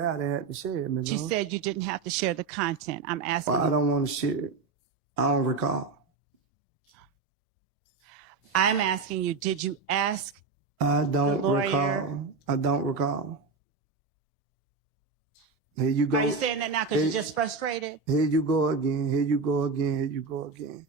I didn't have to share it, Ms. She Lord. said you didn't have to share the content. I'm asking Well, you. I don't want to share it. I don't recall. I'm asking you, did you ask I don't the lawyer? recall. I don't recall. Here you go. Are you saying that now because you're just frustrated? Here you go again. Here you go again. Here you go again.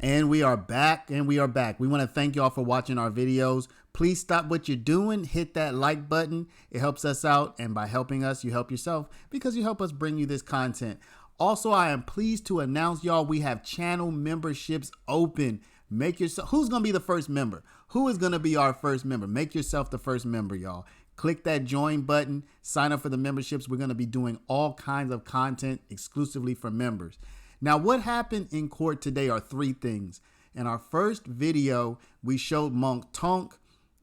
And we are back, and we are back. We want to thank y'all for watching our videos. Please stop what you're doing. Hit that like button. It helps us out, and by helping us, you help yourself because you help us bring you this content. Also, I am pleased to announce, y'all, we have channel memberships open. Make yourself, who's going to be the first member? Who is going to be our first member? Make yourself the first member, y'all. Click that join button, sign up for the memberships. We're going to be doing all kinds of content exclusively for members. Now, what happened in court today are three things. In our first video, we showed Mounk Tounk.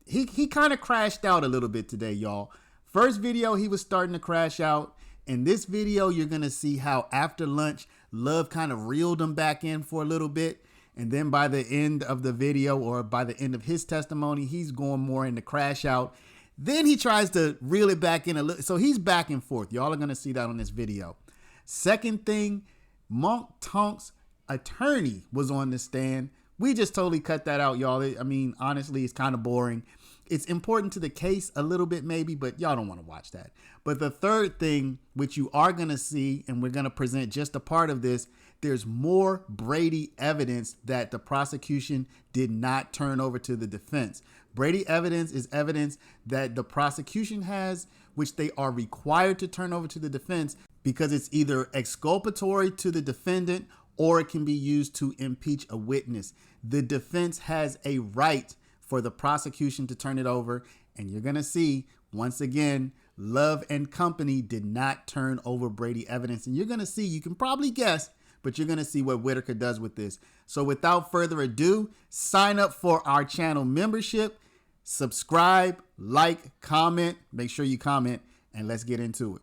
He kind of crashed out a little bit today, y'all. First video, he was starting to crash out. In this video, you're going to see how after lunch, Love kind of reeled him back in for a little bit. And then by the end of the video, or by the end of his testimony, he's going more into crash out. Then he tries to reel it back in a little. So he's back and forth. Y'all are going to see that on this video. Second thing, Mounk Tounk's attorney was on the stand. We just totally cut that out, y'all. I mean, honestly, it's kind of boring. It's important to the case a little bit maybe, but y'all don't want to watch that. But the third thing, which you are going to see, and we're going to present just a part of this, there's more Brady evidence that the prosecution did not turn over to the defense. Brady evidence is evidence that the prosecution has, which they are required to turn over to the defense because it's either exculpatory to the defendant or it can be used to impeach a witness. The defense has a right for the prosecution to turn it over. And you're going to see, once again, Love and company did not turn over Brady evidence. And you're going to see, you can probably guess, but you're going to see what Whitaker does with this. So without further ado, sign up for our channel membership, subscribe, like, comment, make sure you comment, and let's get into it.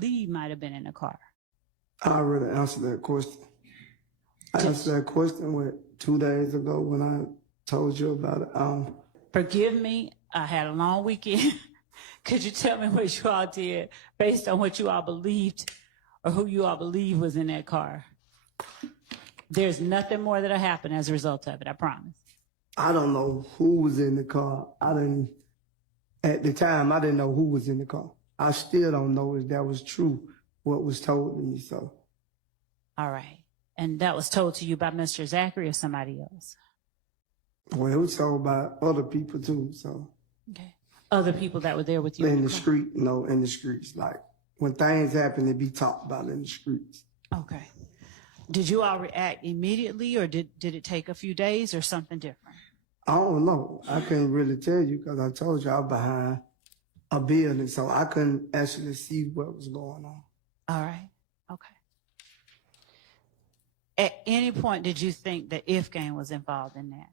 Lee might have been in the car. I already answered that question. I answered that question 2 days ago when I told you about it. Forgive me, I had a long weekend. Could you tell me what you all did based on what you all believed or who you all believe was in that car? There's nothing more that'll happen as a result of it, I promise. I don't know who was in the car. At the time, I didn't know who was in the car. I still don't know if that was true, what was told to me, so. All right. And that was told to you by Mr. Zachary or somebody else? Well, it was told by other people too, so. Okay. Other people that were there with you? In the street, no, in the streets. Like, when things happen, it be talked about in the streets. Okay. Did you all react immediately, or did it take a few days or something different? I don't know. I can't really tell you because I told you I was behind a building, so I couldn't actually see what was going on. All right. Okay. At any point, did you think that Ifgang was involved in that?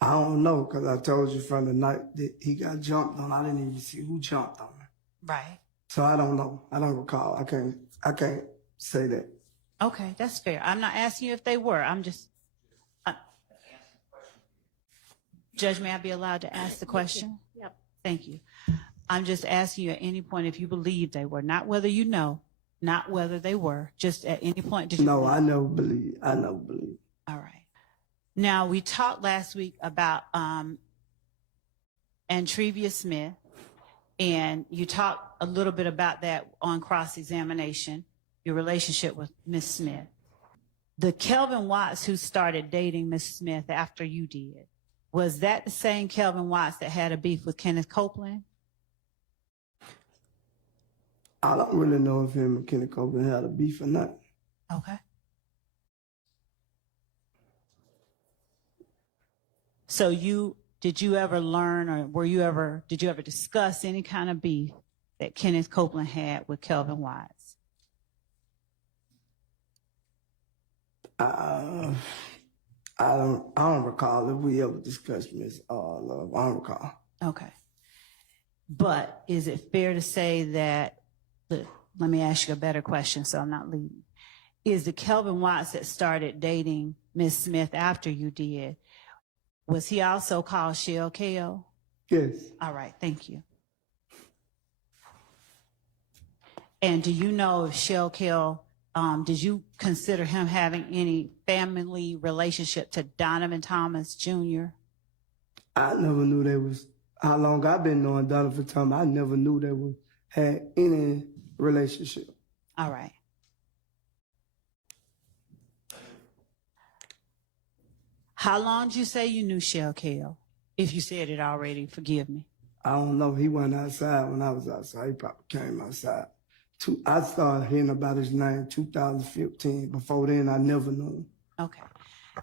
I don't know because I told you from the night that he got jumped on, I didn't even see who jumped on him. Right. So I don't know. I don't recall. I can't say that. Okay, that's fair. I'm not asking you if they were. I'm just. Judge, may I be allowed to ask the question? Yep. Thank you. I'm just asking you at any point if you believe they were, not whether you know, not whether they were, just at any point. Did you No, I never believe. I never believe. All right. Now, we talked last week about Antrevia Smith, and you talked a little bit about that on cross-examination, your relationship with Miss Smith. The Kelvin Watts who started dating Miss Smith after you did, was that the same Kelvin Watts that had a beef with Kenneth Copeland? I don't really know if him and Kenneth Copeland had a beef or not. Okay. So did you ever learn, or did you ever discuss any kind of beef that Kenneth Copeland had with Kelvin Watts? I don't recall if we ever discussed Miss Love. I don't recall. Okay. But is it fair to say that, let me ask you a better question so I'm not leading. Is the Kelvin Watts that started dating Miss Smith after you did, was he also called Shell KO? Yes. All right, thank you. And do you know if Shell Kell, did you consider him having any family relationship to Donovan Thomas Jr.? I never knew they was, how long I've been knowing Donovan Thomas, I never knew they had any relationship. All right. How long did you say you knew Shell Kell? If you said it already, forgive me. I don't know. He went outside when I was outside. He probably came outside. I started hearing about his name 2015. Before then, I never knew him. Okay.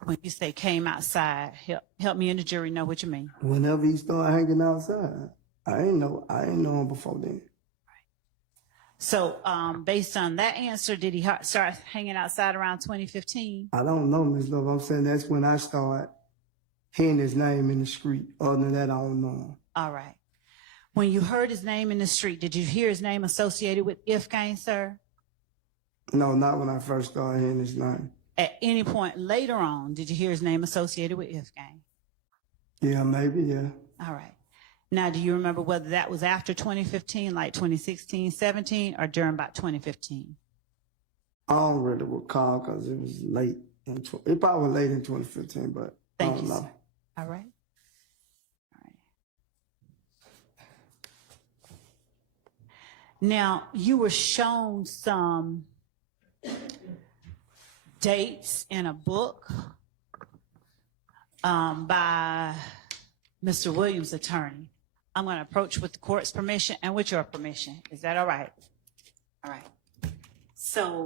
When you say came outside, help me and the jury know what you mean. Whenever he started hanging outside, I ain't know him before then. So, based on that answer, did he start hanging outside around 2015? I don't know, Ms. Love. I'm saying that's when I started hearing his name in the street. Other than that, I don't know him. All right. When you heard his name in the street, did you hear his name associated with Ifgang, sir? No, not when I first started hearing his name. At any point later on, did you hear his name associated with Ifgang? Yeah, maybe, yeah. All right. Now, do you remember whether that was after 2015, like 2016, 17, or during about 2015? I don't really recall because it was late. It probably was late in 2015, but I don't know. Sir. All right. Now, you were shown some dates in a book by Mr. Williams' attorney. I'm going to approach with the court's permission and with your permission. Is that all right? All right. So,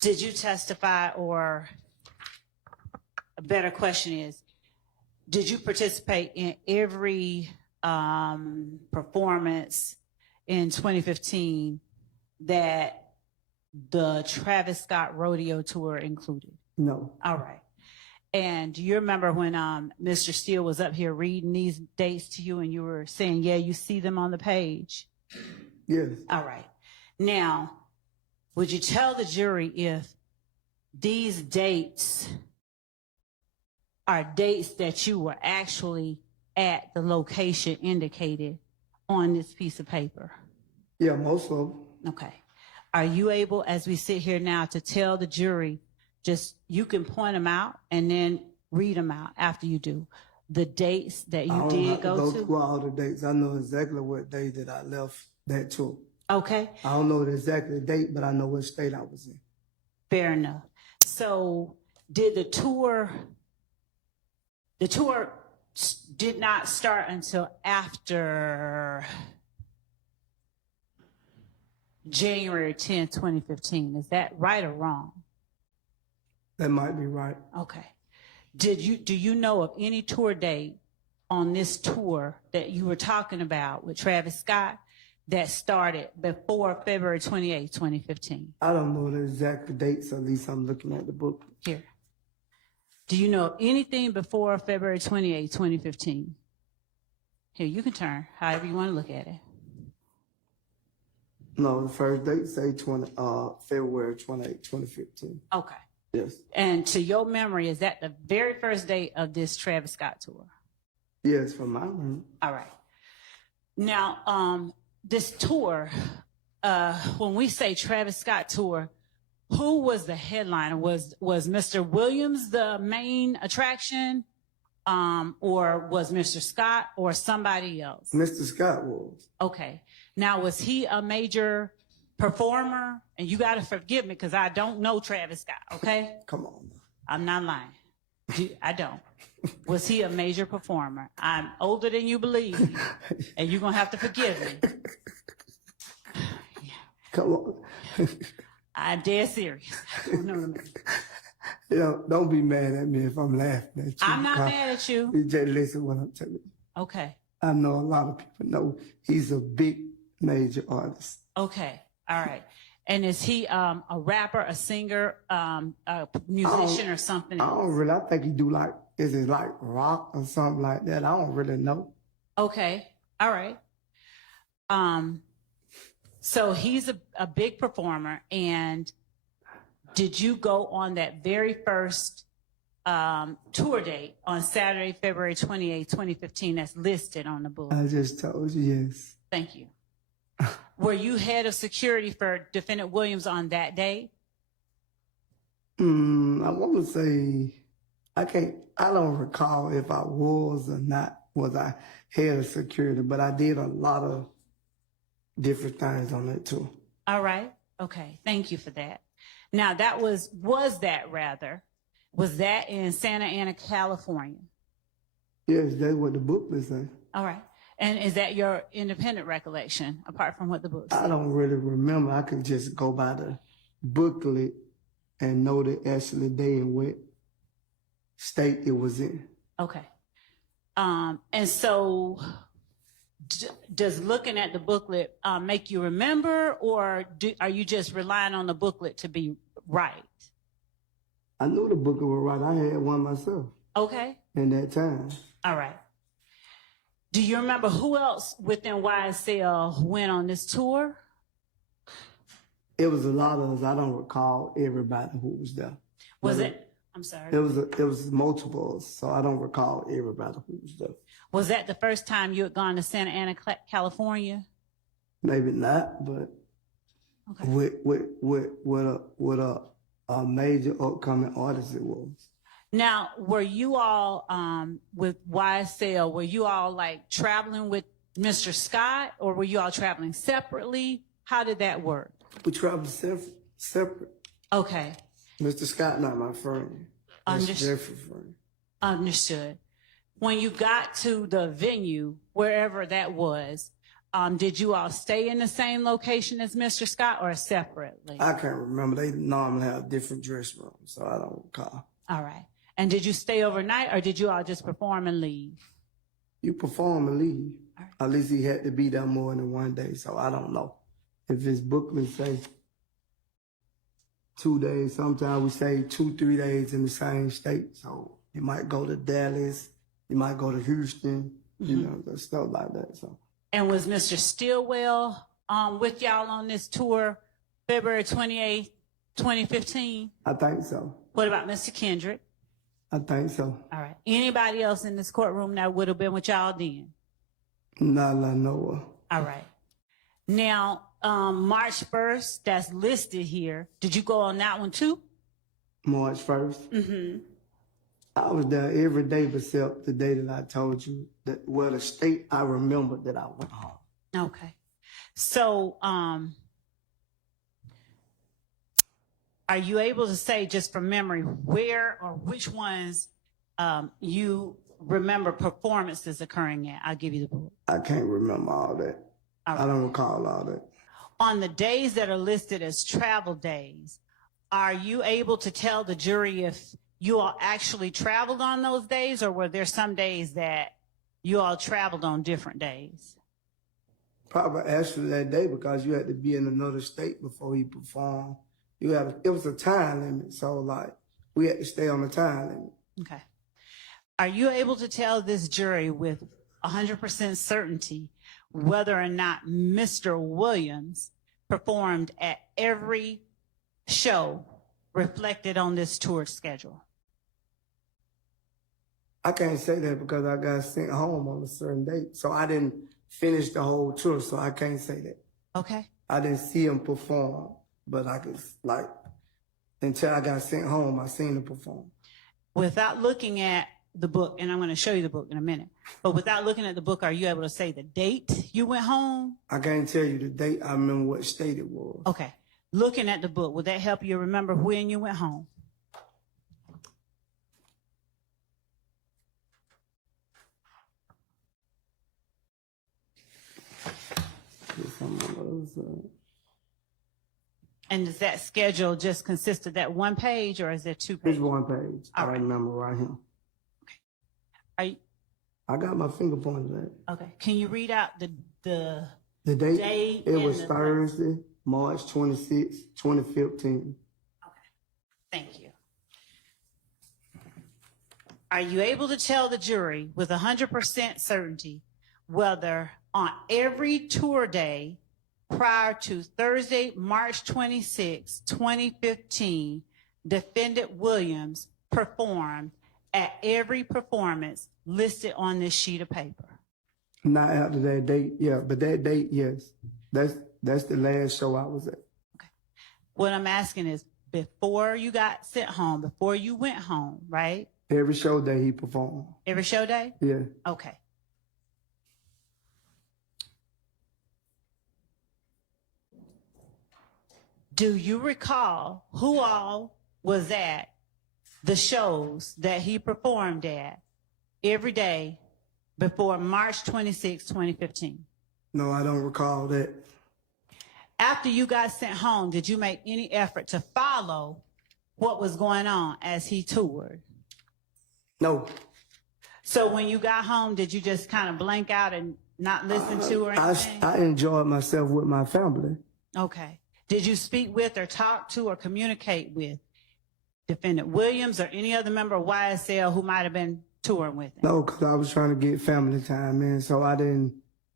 did you testify, or a better question is, did you participate in every performance in 2015 that the Travis Scott rodeo tour included? No. All right. And do you remember when Mr. Steele was up here reading these dates to you and you were saying, yeah, you see them on the page? Yes. All right. Now, would you tell the jury if these dates are dates that you were actually at the location indicated on this piece of paper? Yeah, most of them. Okay. Are you able, as we sit here now, to tell the jury, just you can point them out and then read them out after you do, the dates that you did go to? Through all the dates. I know exactly what day that I left that tour. Okay. I don't know the exact date, but I know what state I was in. Fair enough. So did the tour did not start until after January 10, 2015. Is that right or wrong? That might be right. Okay. Do you know of any tour date on this tour that you were talking about with Travis Scott that started before February 28, 2015? I don't know the exact dates, at least I'm looking at the book. Here. Do you know anything before February 28, 2015? Here, you can turn however you want to look at it. No, the first date say February 28, 2015. Okay. Yes. And to your memory, is that the very first date of this Travis Scott tour? Yes, from my memory. All right. Now, this tour, when we say Travis Scott tour, who was the headliner? Was Mr. Williams the main attraction, or was Mr. Scott or somebody else? Mr. Scott was. Okay. Now, was he a major performer? And you got to forgive me because I don't know Travis Scott, okay? Come on. I'm not lying. I don't. Was he a major performer? I'm older than you believe, and you're going to have to forgive me. Come on. I'm dead serious. I don't know what I mean. You know, don't be mad at me if I'm laughing at you. I'm not mad at you. You just listen what I'm telling you. Okay. I know a lot of people know he's a big major artist. Okay. All right. And is he a rapper, a singer, a musician, or something I else? don't really. I think he do is it like rock or something like that? I don't really know. Okay. All right. So he's a big performer. And did you go on that very first tour date on Saturday, February 28, 2015, that's listed on the book? I just told you yes. Thank you. Were you head of security for Defendant Williams on that day? I want to say, I don't recall if I was or not, was I head of security, but I did a lot of different things on that too. All right. Okay. Thank you for that. Now was that in Santa Ana, California? Yes, that's what the booklet says. All right. And is that your independent recollection, apart from what the book says? I don't really remember. I can just go by the booklet and know the actual day and what state it was in. Okay. And so does looking at the booklet make you remember, or are you just relying on the booklet to be right? I knew the booklet was right. I had one myself. Okay. In that time. All right. Do you remember who else within YSL went on this tour? It was a lot of us. I don't recall everybody who was there. I'm sorry. It was multiple, so I don't recall everybody who was there. Was that the first time you had gone to Santa Ana, California? Maybe not, but okay. with a major upcoming artist it was. Now, were you all with YSL? Were you all like traveling with Mr. Scott, or were you all traveling separately? How did that work? We traveled separate. Okay. Mr. Scott, not my friend. Understood. Friend. Understood. When you got to the venue, wherever that was, did you all stay in the same location as Mr. Scott or separately? I can't remember. They normally have different dress rooms, so I don't recall. All right. And did you stay overnight, or did you all just perform and leave? You perform and leave. Right. At least he had to be there more than one day, so I don't know. If his booklet say 2 days, sometimes we say 2-3 days in the same state. So you might go to Dallas, you might go to Houston, you know, stuff like that. So. And was Mr. Stillwell with y'all on this tour February 28th, 2015? I think so. What about Mr. Kendrick? I think so. All right. Anybody else in this courtroom that would have been with y'all then? Not like Noah. All right. Now, March 1st, that's listed here. Did you go on that one too? March 1st? Mm-hmm. I was there every day except the day that I told you that, well, the state I remember that I went home. Okay. So, are you able to say just from memory where or which ones you remember performances occurring at? I'll give you the book. I can't remember all that. All right. I don't recall all that. On the days that are listed as travel days, are you able to tell the jury if you all actually traveled on those days, or were there some days that you all traveled on different days? Probably actually that day, because you had to be in another state before he performed. It was a time limit, so like we had to stay on the time limit. Okay. Are you able to tell this jury with 100% certainty whether or not Mr. Williams performed at every show reflected on this tour schedule? I can't say that because I got sent home on a certain date, so I didn't finish the whole tour, so I can't say that. Okay. I didn't see him perform. But I could, like, until I got sent home, I seen him perform. Without looking at the book, and I'm going to show you the book in a minute, but without looking at the book, are you able to say the date you went home? I can't tell you the date. I remember what state it was. Okay. Looking at the book, would that help you remember when you went home? And does that schedule just consist of that one page, or is there 2 pages? It's 1 page. All I right. remember right here. Okay. I got my finger pointed at it. Okay. Can you read out the date? It was Thursday, March 26, 2015. Okay. Thank you. Are you able to tell the jury with 100% certainty whether on every tour day prior to Thursday, March 26, 2015, Defendant Williams performed at every performance listed on this sheet of paper? Not after that date, yeah, but that date, yes. That's the last show I was at. What I'm asking is, before you got sent home, before you went home, right? Every show that he performed. Every show day? Yeah. Okay. Do you recall who all was at the shows that he performed at every day before March 26, 2015? No, I don't recall that. After you got sent home, did you make any effort to follow what was going on as he toured? No. So when you got home, did you just kind of blank out and not listen to or anything? I enjoyed myself with my family. Okay. Did you speak with or talk to or communicate with Defendant Williams or any other member of YSL who might have been touring with him? No, because I was trying to get family time in, so I didn't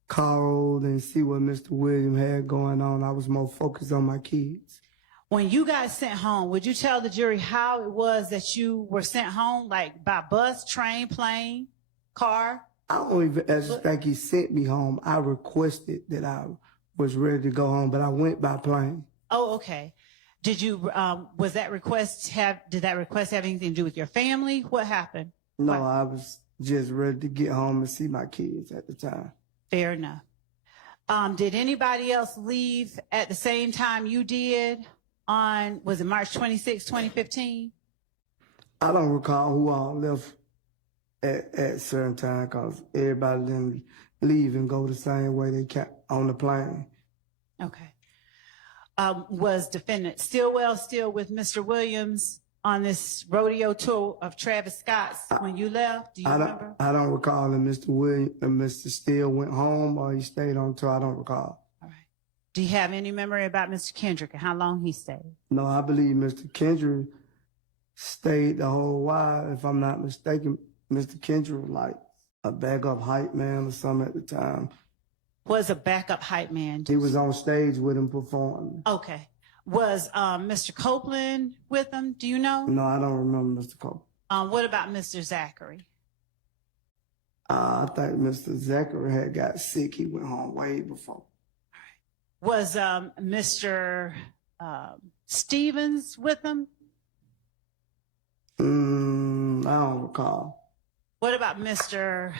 call and see what Mr. Williams had going on. I was more focused on my kids. When you got sent home, would you tell the jury how it was that you were sent home, like by bus, train, plane, car? I don't even actually think he sent me home. I requested that I was ready to go home, but I went by plane. Oh, okay. Did you, did that request have anything to do with your family? What happened? No, I was just ready to get home and see my kids at the time. Fair enough. Did anybody else leave at the same time you did on, was it March 26, 2015? I don't recall who all left at certain time because everybody didn't leave and go the same way they kept on the plane. Okay. Was Defendant Stillwell still with Mr. Williams on this rodeo tour of Travis Scott's when you left? Do you remember? I don't recall if Mr. Williams and Mr. Steele went home or he stayed on tour. I don't recall. All right. Do you have any memory about Mr. Kendrick and how long he stayed? No, I believe Mr. Kendrick stayed the whole while. If I'm not mistaken, Mr. Kendrick was like a backup hype man or something at the time. Was a backup hype man? He was on stage with him performing. Okay. Was Mr. Copeland with him? Do you know? No, I don't remember Mr. Cole. What about Mr. Zachary? I think Mr. Zachary had got sick. He went home way before. Was Mr. Stevens with him? I don't recall. What about Mr.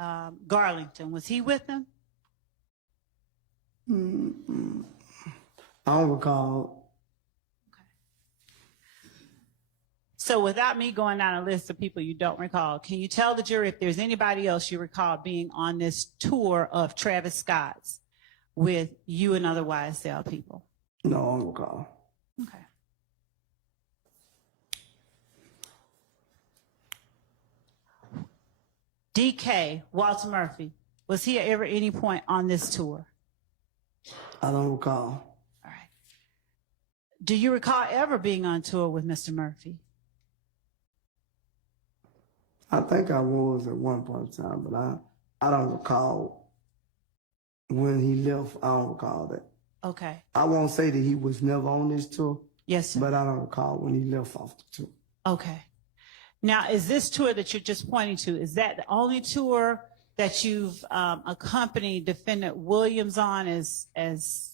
Garlington? Was he with him? I don't recall. Okay. So without me going down a list of people you don't recall, can you tell the jury if there's anybody else you recall being on this tour of Travis Scott's with you and other YSL people? No, I don't recall. Okay. DK, Walter Murphy, was he at ever any point on this tour? I don't recall. All right. Do you recall ever being on tour with Mr. Murphy? I think I was at one point in time, but I don't recall when he left. I don't recall that. Okay. I won't say that he was never on this tour. Yes, sir. But I don't recall when he left off the tour. Okay. Now, is this tour that you're just pointing to, is that the only tour that you've accompanied Defendant Williams on as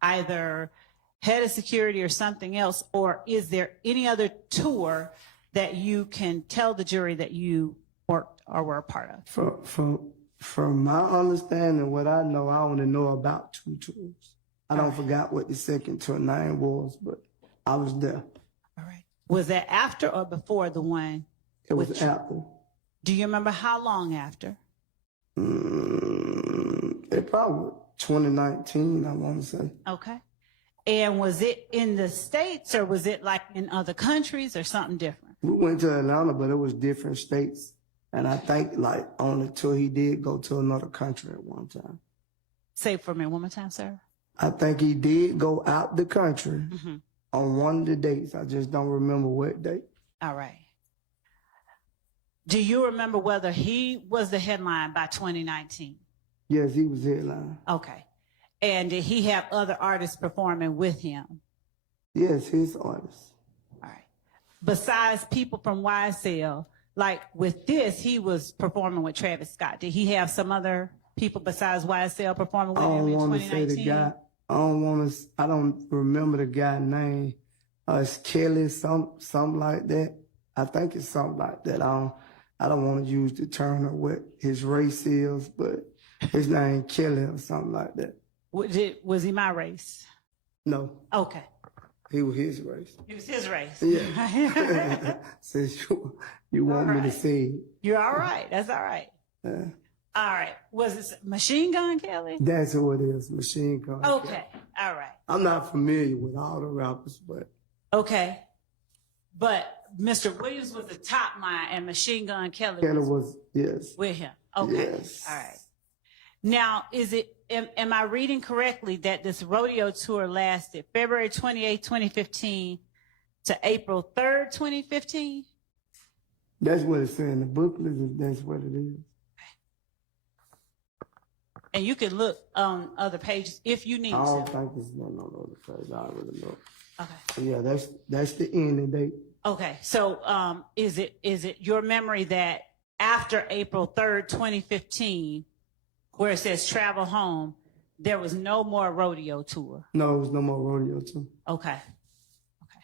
either head of security or something else, or is there any other tour that you can tell the jury that you worked or were a part of? From my understanding, what I know, I only know about 2 tours. I don't forgot what the second tour name was, but I was there. All right. Was that after or before the one? It was after. Do you remember how long after? It probably 2019, I want to say. Okay. And was it in the States or was it like in other countries or something different? We went to Atlanta, but it was different states. And I think like on the tour, he did go to another country at one time. Say it for me one more time, sir. I think he did go out the country on one of the dates. I just don't remember what date. All right. Do you remember whether he was the headline by 2019? Yes, he was headline. Okay. And did he have other artists performing with him? Yes, his artists. All right. Besides people from YSL, like with this, he was performing with Travis Scott. Did he have some other people besides YSL performing with him in 2019? I don't remember the guy's name. It's Kelly, something like that. I think it's something like that. I don't want to use the term of what his race is, but his name Kelly or something like that. Was he my race? No, Okay. he was his race. He was his race. Yeah. Since you want me to say it. You're all right. That's all right. All right. Was it Machine Gun Kelly? That's who it is, Machine Gun. Okay. All right. I'm not familiar with all the rappers, but. Okay. But Mr. Williams was the top line and Machine Gun Kelly was, yes. with him. Okay. Yes. All right. Now, am I reading correctly that this rodeo tour lasted February 28, 2015 to April 3rd, 2015? That's what it's saying in the booklet, if that's what it is. And you can look on other pages if you need I don't to. think it's no other page. I already know. Okay. Yeah, that's the ending date. Okay. So is it your memory that after April 3rd, 2015, where it says travel home, there was no more rodeo tour? No, there was no more rodeo tour. Okay. Okay.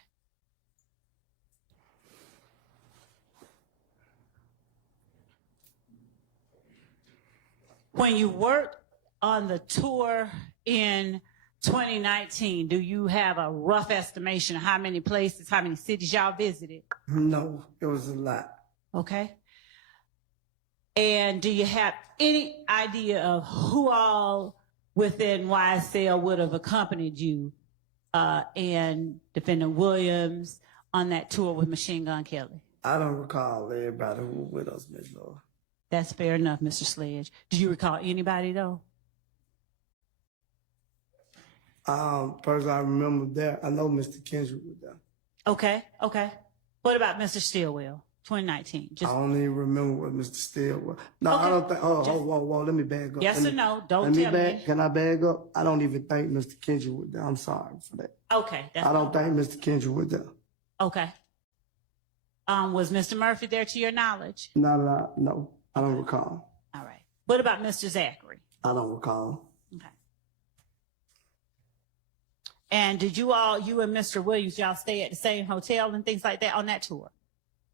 When you worked on the tour in 2019, do you have a rough estimation of how many places, how many cities y'all visited? No, it was a lot. Okay. And do you have any idea of who all within YSL would have accompanied you and Defendant Williams on that tour with Machine Gun Kelly? I don't recall everybody who was with us, Miss Laura. That's fair enough, Mr. Sledge. Do you recall anybody though? Person I remember there, I know Mr. Kendrick was there. Okay, okay. What about Mr. Stillwell, 2019? I don't even remember what Mr. Steele was. No, Okay. I don't think. Whoa, let me bag up. Yes or no? Don't let tell me. me. Can I bag up? I don't even think Mr. Kendrick was there. I'm sorry for that. Okay. I don't think Mr. Kendrick was there. Okay. Was Mr. Murphy there to your knowledge? No, I don't recall. All right. What about Mr. Zachary? I don't recall. Okay. And did you and Mr. Williams, y'all stay at the same hotel and things like that on that tour?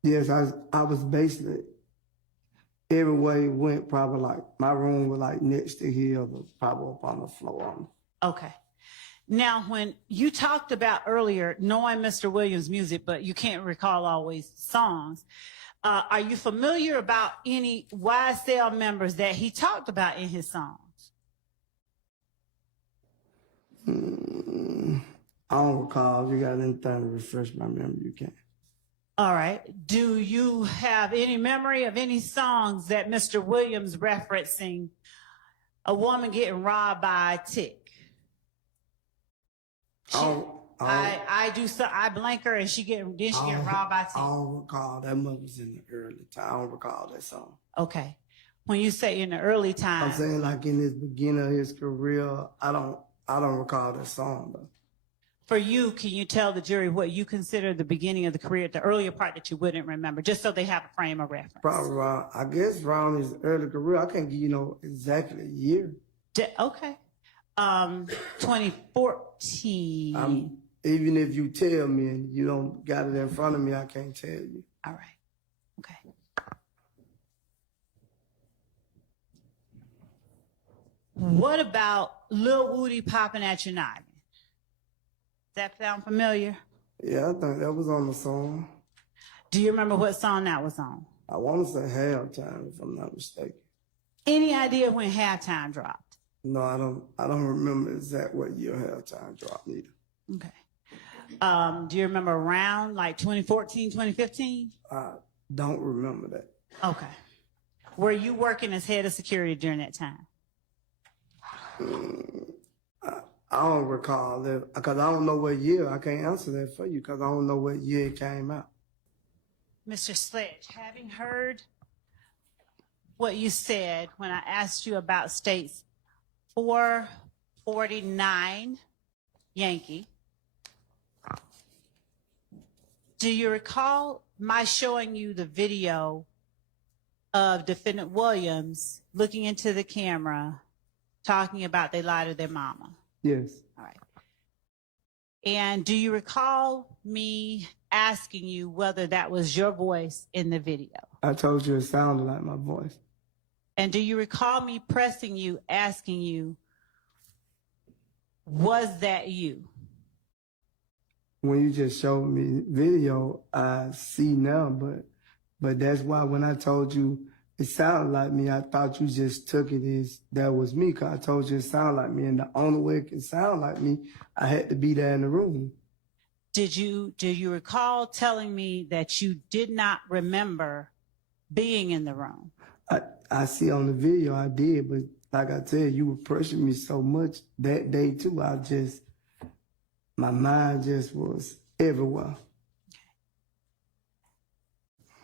Yes, I was basically everywhere he went. Probably like my room was like next to his, probably up on the floor. Okay. Now, when you talked about earlier knowing Mr. Williams' music, but you can't recall always songs, are you familiar about any YSL members that he talked about in his songs? I don't recall. If you got anything to refresh my memory, you can. All right. Do you have any memory of any songs that Mr. Williams referencing a woman getting robbed by a tick? I blank her and she getting robbed by a tick. I don't recall. That was in the early time. I don't recall that song. Okay. When you say in the early time, I'm saying like in his beginning of his career, I don't recall that song though. for you, can you tell the jury what you consider the beginning of the career, the earlier part that you wouldn't remember, just so they have a frame of reference? Probably around, I guess around his early career. I can't give you exactly a year. Okay. 2014. Even if you tell me and you don't got it in front of me, I can't tell you. All right. Okay. What about Lil Woody Popping at Your Noggin? Does that sound familiar? Yeah, I think that was on the song. Do you remember what song that was on? I want to say Halftime, if I'm not mistaken. Any idea when Halftime dropped? No, I don't remember exactly what year Halftime dropped either. Okay. Do you remember around like 2014, 2015? I don't remember that. Okay. Were you working as head of security during that time? I don't recall that because I don't know what year. I can't answer that for you because I don't know what year it came out. Mr. Sledge, having heard what you said when I asked you about states 449 Yankee, do you recall my showing you the video of Defendant Williams looking into the camera, talking about they lied to their mama? Yes. All right. And do you recall me asking you whether that was your voice in the video? I told you it sounded like my voice. And do you recall me pressing you, asking you, was that you? When you just showed me video, I see now, but that's why when I told you it sounded like me, I thought you just took it as that was me, because I told you it sounded like me, and the only way it can sound like me, I had to be there in the room. Do you recall telling me that you did not remember being in the room? I see on the video I did, but like I tell you, you were pressuring me so much that day too. My mind just was everywhere.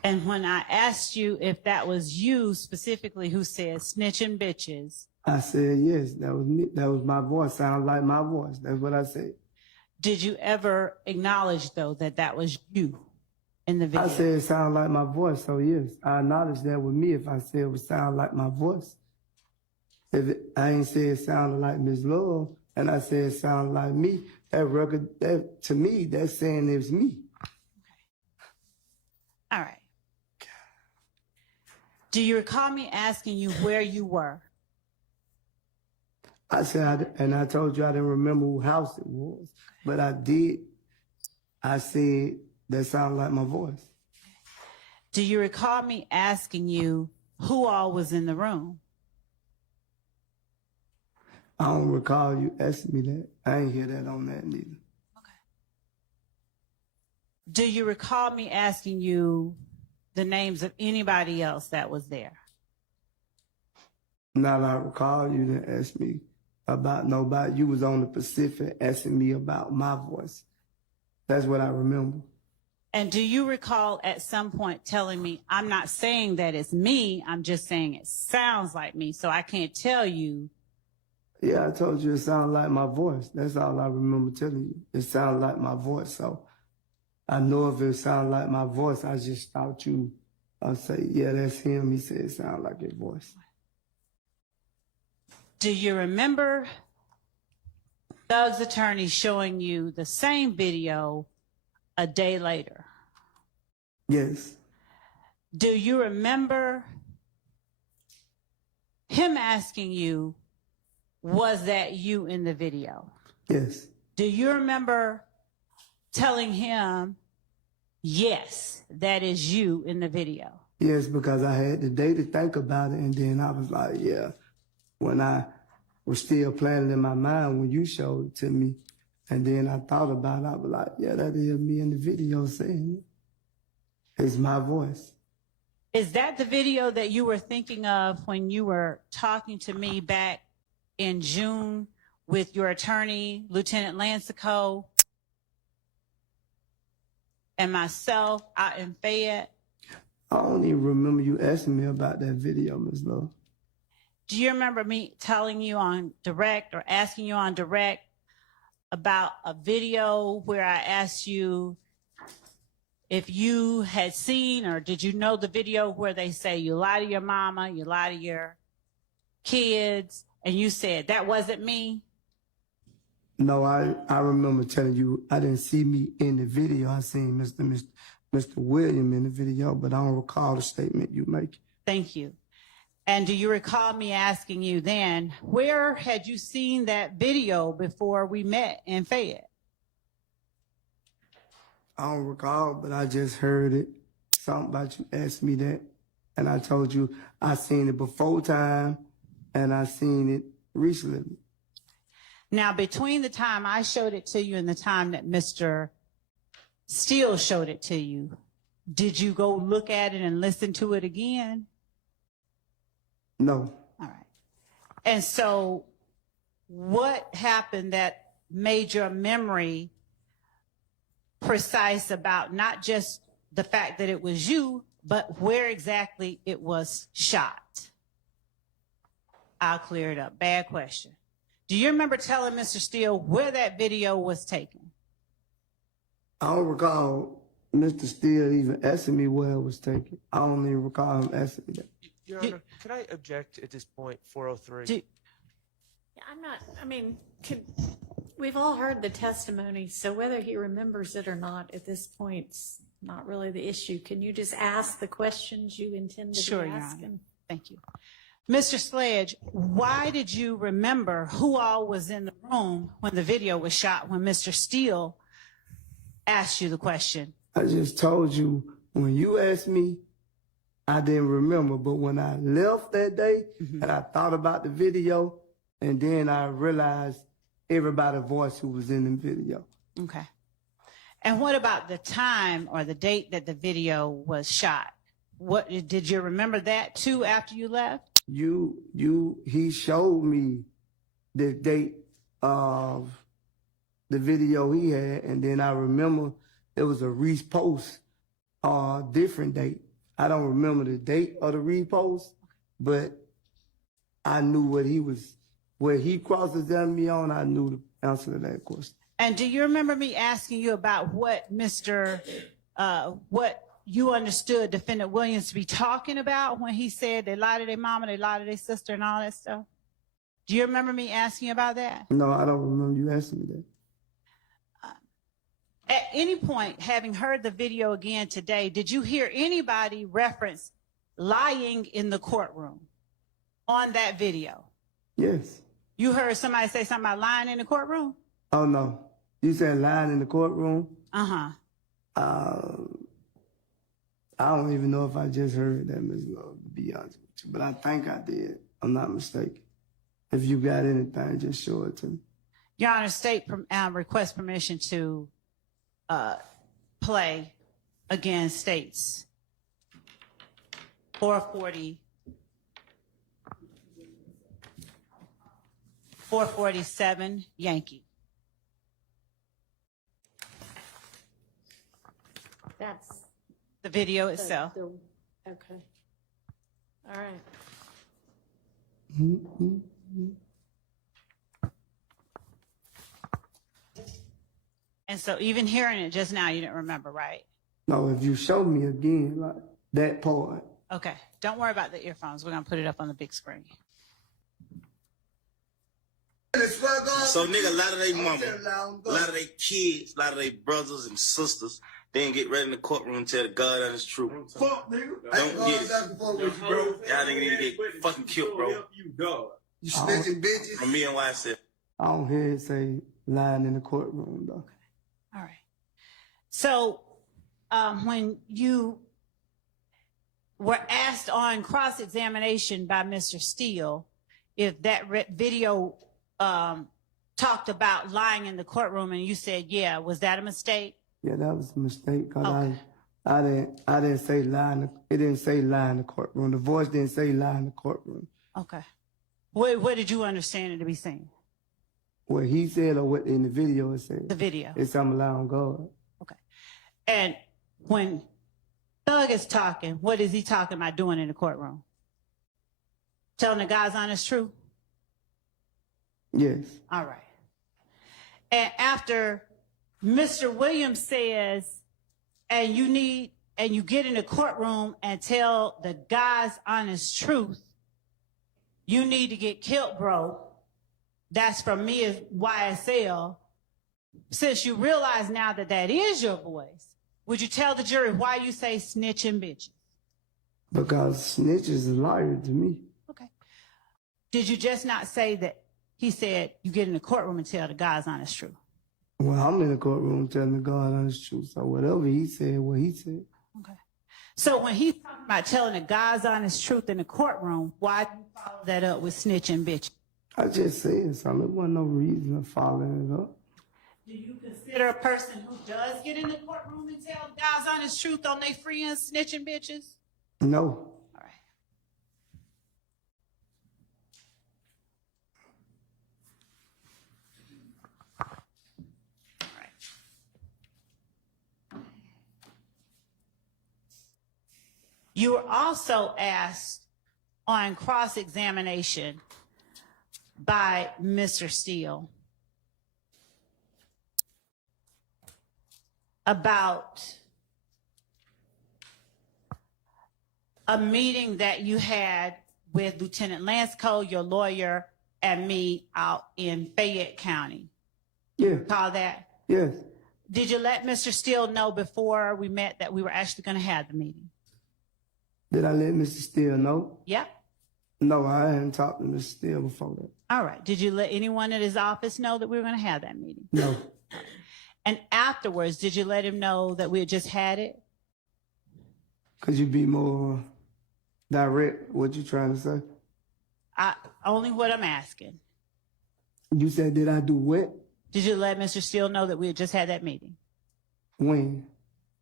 And when I asked you if that was you specifically who said snitching bitches, I said, yes, that was me. That was my voice. Sounded like my voice. That's what I said. did you ever acknowledge, though, that that was you in the video? I said it sounded like my voice, so yes, I acknowledge that with me if I said it would sound like my voice. I ain't say it sounded like Miss Love, and I said it sounded like me, that record, that to me, that's saying it was me. All right. Do you recall me asking you where you were? I said, and I told you I didn't remember whose house it was, but I did. I said that sounded like my voice. Do you recall me asking you who all was in the room? I don't recall you asking me that. I ain't hear that on that neither. Okay. Do you recall me asking you the names of anybody else that was there? Now that I recall, you didn't ask me about nobody. You was on the Pacific asking me about my voice. That's what I remember. And do you recall at some point telling me, I'm not saying that it's me, I'm just saying it sounds like me, so I can't tell you? Yeah, I told you it sounded like my voice. That's all I remember telling you. It sounded like my voice. So I know if it sounded like my voice, I just thought you, I'd say, yeah, that's him. He said it sounded like his voice. Do you remember Doug's attorney showing you the same video a day later? Yes. Do you remember him asking you, was that you in the video? Yes. Do you remember telling him, yes, that is you in the video? Yes, because I had the day to think about it, and then I was like, yeah. When I was still planning in my mind when you showed it to me, and then I thought about it, I was like, yeah, that is me in the video saying it. It's my voice. Is that the video that you were thinking of when you were talking to me back in June with your attorney, Lieutenant Lancico, and myself out in Fayette? I don't even remember you asking me about that video, Ms. Love. Do you remember me telling you on direct or asking you on direct about a video where I asked you if you had seen, or did you know the video where they say you lie to your mama, you lie to your kids, and you said that wasn't me? No, I remember telling you I didn't see me in the video. I seen Mr. William in the video, but I don't recall the statement you make. Thank you. And do you recall me asking you then, where had you seen that video before we met in Fayette? I don't recall, but I just heard it. Something about you asked me that, and I told you I seen it before time, and I seen it recently. Now, between the time I showed it to you and the time that Mr. Steele showed it to you, did you go look at it and listen to it again? No. All right. And so what happened that made your memory precise about not just the fact that it was you, but where exactly it was shot? I'll clear it up. Bad question. Do you remember telling Mr. Steele where that video was taken? I don't recall Mr. Steele even asking me where it was taken. I don't even recall him asking me that. Your Honor, can I object at this point, 403? Do, Yeah, I'm not, I mean, We've all heard the testimony, so whether he remembers it or not at this point's not really the issue. Can you just ask the questions you intend to Sure, be Your Honor. asking? Thank you. Mr. Sledge, why did you remember who all was in the room when the video was shot, when Mr. Steele asked you the question? I just told you, when you asked me, I didn't remember. But when I left that day and I thought about the video, and then I realized everybody's voice who was in the video. Okay. And what about the time or the date that the video was shot? What did you remember that too after you left? He showed me the date of the video he had, and then I remember it was a repost, different date. I don't remember the date of the repost, but I knew where he cross-examined me on, I knew the answer to that question. And do you remember me asking you about what what you understood Defendant Williams to be talking about when he said they lied to their mama, they lied to their sister, and all that stuff? Do you remember me asking you about that? No, I don't remember you asking me that. At any point, having heard the video again today, did you hear anybody reference lying in the courtroom on that video? Yes. You heard somebody say something about lying in the courtroom? Oh, no. You said lying in the courtroom? Uh-huh. I don't even know if I just heard that, Ms. Love, to be honest with you. But I think I did. I'm not mistaken. If you got anything, just show it to me. Your Honor, state request permission to play again states 447 Yankee. That's The video itself. Okay. All right. And so even hearing it just now, you didn't remember, right? No, if you show me again, like that part. Okay. Don't worry about the earphones. We're going to put it up on the big screen. So, nigga, a lot of they mama, a lot of they kids, a lot of they brothers and sisters, they didn't get ready in the courtroom and tell the God honest truth. Fuck, nigga. Don't get it. Bro. Y'all nigga need to get fucking killed, bro. You snitching bitches. From me and YSF. I don't hear it say lying in the courtroom, though. All right. So when you were asked on cross-examination by Mr. Steele if that video talked about lying in the courtroom, and you said, yeah, was that a mistake? Yeah, that was a mistake, because Okay. I didn't say lie it didn't say lie in the courtroom. The voice didn't say lie in the courtroom. Okay. What did you understand it to be saying? What he said or what in the video it said. The video. It's I'm lie on God. Okay. And when Thug is talking, what is he talking about doing in the courtroom? Telling the God's honest truth? Yes. All right. And after Mr. Williams says, and you get in the courtroom and tell the God's honest truth, you need to get killed, bro. That's from me as YSL. Since you realize now that that is your voice, would you tell the jury why you say snitching bitches? Because snitch is a liar to me. Okay. Did you just not say that he said you get in the courtroom and tell the God's honest truth? Well, I'm in the courtroom telling the God honest truth. So whatever he said, what he said. Okay. So when he's talking about telling the God's honest truth in the courtroom, why do you follow that up with snitching bitches? I just said something. There wasn't no reason of following it up. Do you consider a person who does get in the courtroom and tell God's honest truth on their friends snitching bitches? No. All right. All right. You were also asked on cross-examination by Mr. Steele about a meeting that you had with Lieutenant Lansco, your lawyer, and me out in Fayette County. Yeah. Call that? Yes. Did you let Mr. Steele know before we met that we were actually going to have the meeting? Did I let Mr. Steele know? Yep. No, I hadn't talked to Mr. Steele before that. All right. Did you let anyone at his office know that we were going to have that meeting? No. And afterwards, did you let him know that we had just had it? Could you be more direct? What you trying to say? Only what I'm asking. You said, did I do what? Did you let Mr. Steele know that we had just had that meeting? When?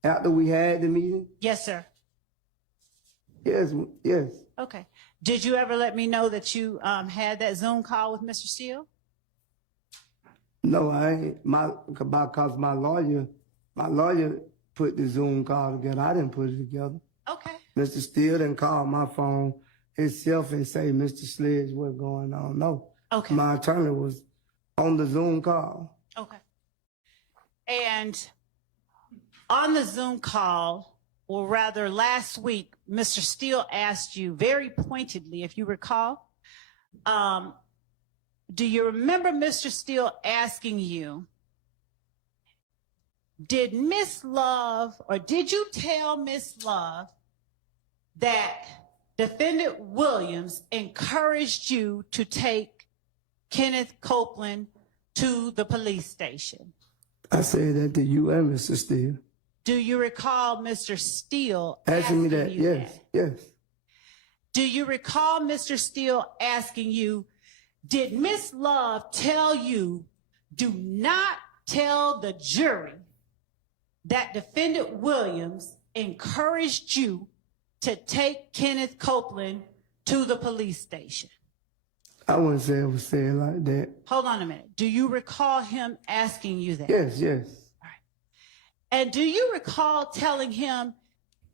After we had the meeting? Yes, sir. Yes, yes. Okay. Did you ever let me know that you had that Zoom call with Mr. Steele? No, I ain't. Because my lawyer put the Zoom call together. I didn't put it together. Okay. Mr. Steele didn't call my phone himself and say, Mr. Sledge, what's going on? No. Okay. My attorney was on the Zoom call. Okay. And on the Zoom call, or rather last week, Mr. Steele asked you very pointedly, if you recall, do you remember Mr. Steele asking you, did Miss Love, or did you tell Miss Love that Defendant Williams encouraged you to take Kenneth Copeland to the police station? I said that to you and Mr. Steele. Do you recall Mr. Steele Asking me that? you Yes, that? yes. Do you recall Mr. Steele asking you, did Miss Love tell you, do not tell the jury that Defendant Williams encouraged you to take Kenneth Copeland to the police station? I wouldn't say it was said like that. Hold on a minute. Do you recall him asking you that? Yes, yes. And do you recall telling him,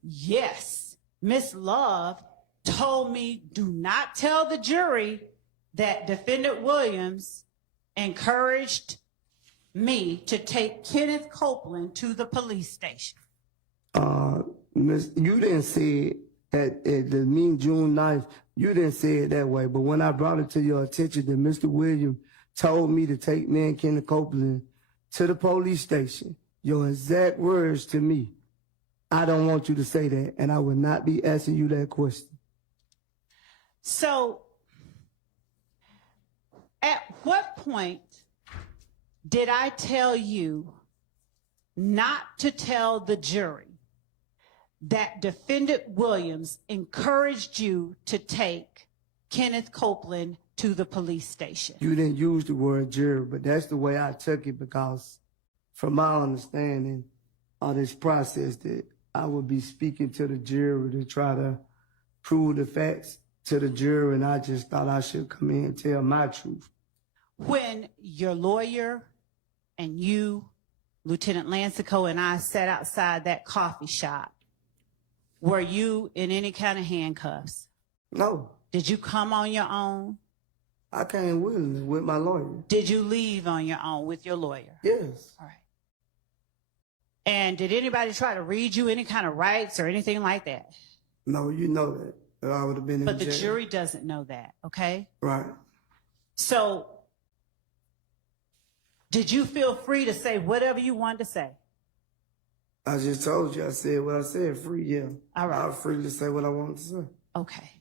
yes, Miss Love told me do not tell the jury that Defendant Williams encouraged me to take Kenneth Copeland to the police station? You didn't say it at the meeting June 9th. You didn't say it that way. But when I brought it to your attention that Mr. Williams told me to take me and Kenneth Copeland to the police station, your exact words to me, I don't want you to say that, and I would not be asking you that question. So, at what point did I tell you not to tell the jury that Defendant Williams encouraged you to take Kenneth Copeland to the police station? You didn't use the word jury, but that's the way I took it, because from my understanding of this process, that I would be speaking to the jury to try to prove the facts to the jury, and I just thought I should come in and tell my truth. When your lawyer and you, Lieutenant Lancico, and I sat outside that coffee shop, were you in any kind of handcuffs? No. Did you come on your own? I came willingly with my lawyer. Did you leave on your own with your lawyer? Yes. All right. And did anybody try to read you any kind of rights or anything like that? No, you know that. I would have been in jail. But the jury doesn't know that, okay? Right. So, did you feel free to say whatever you wanted to say? I just told you I said what I said, free, yeah. All right. I was free to say what I wanted to say. Okay.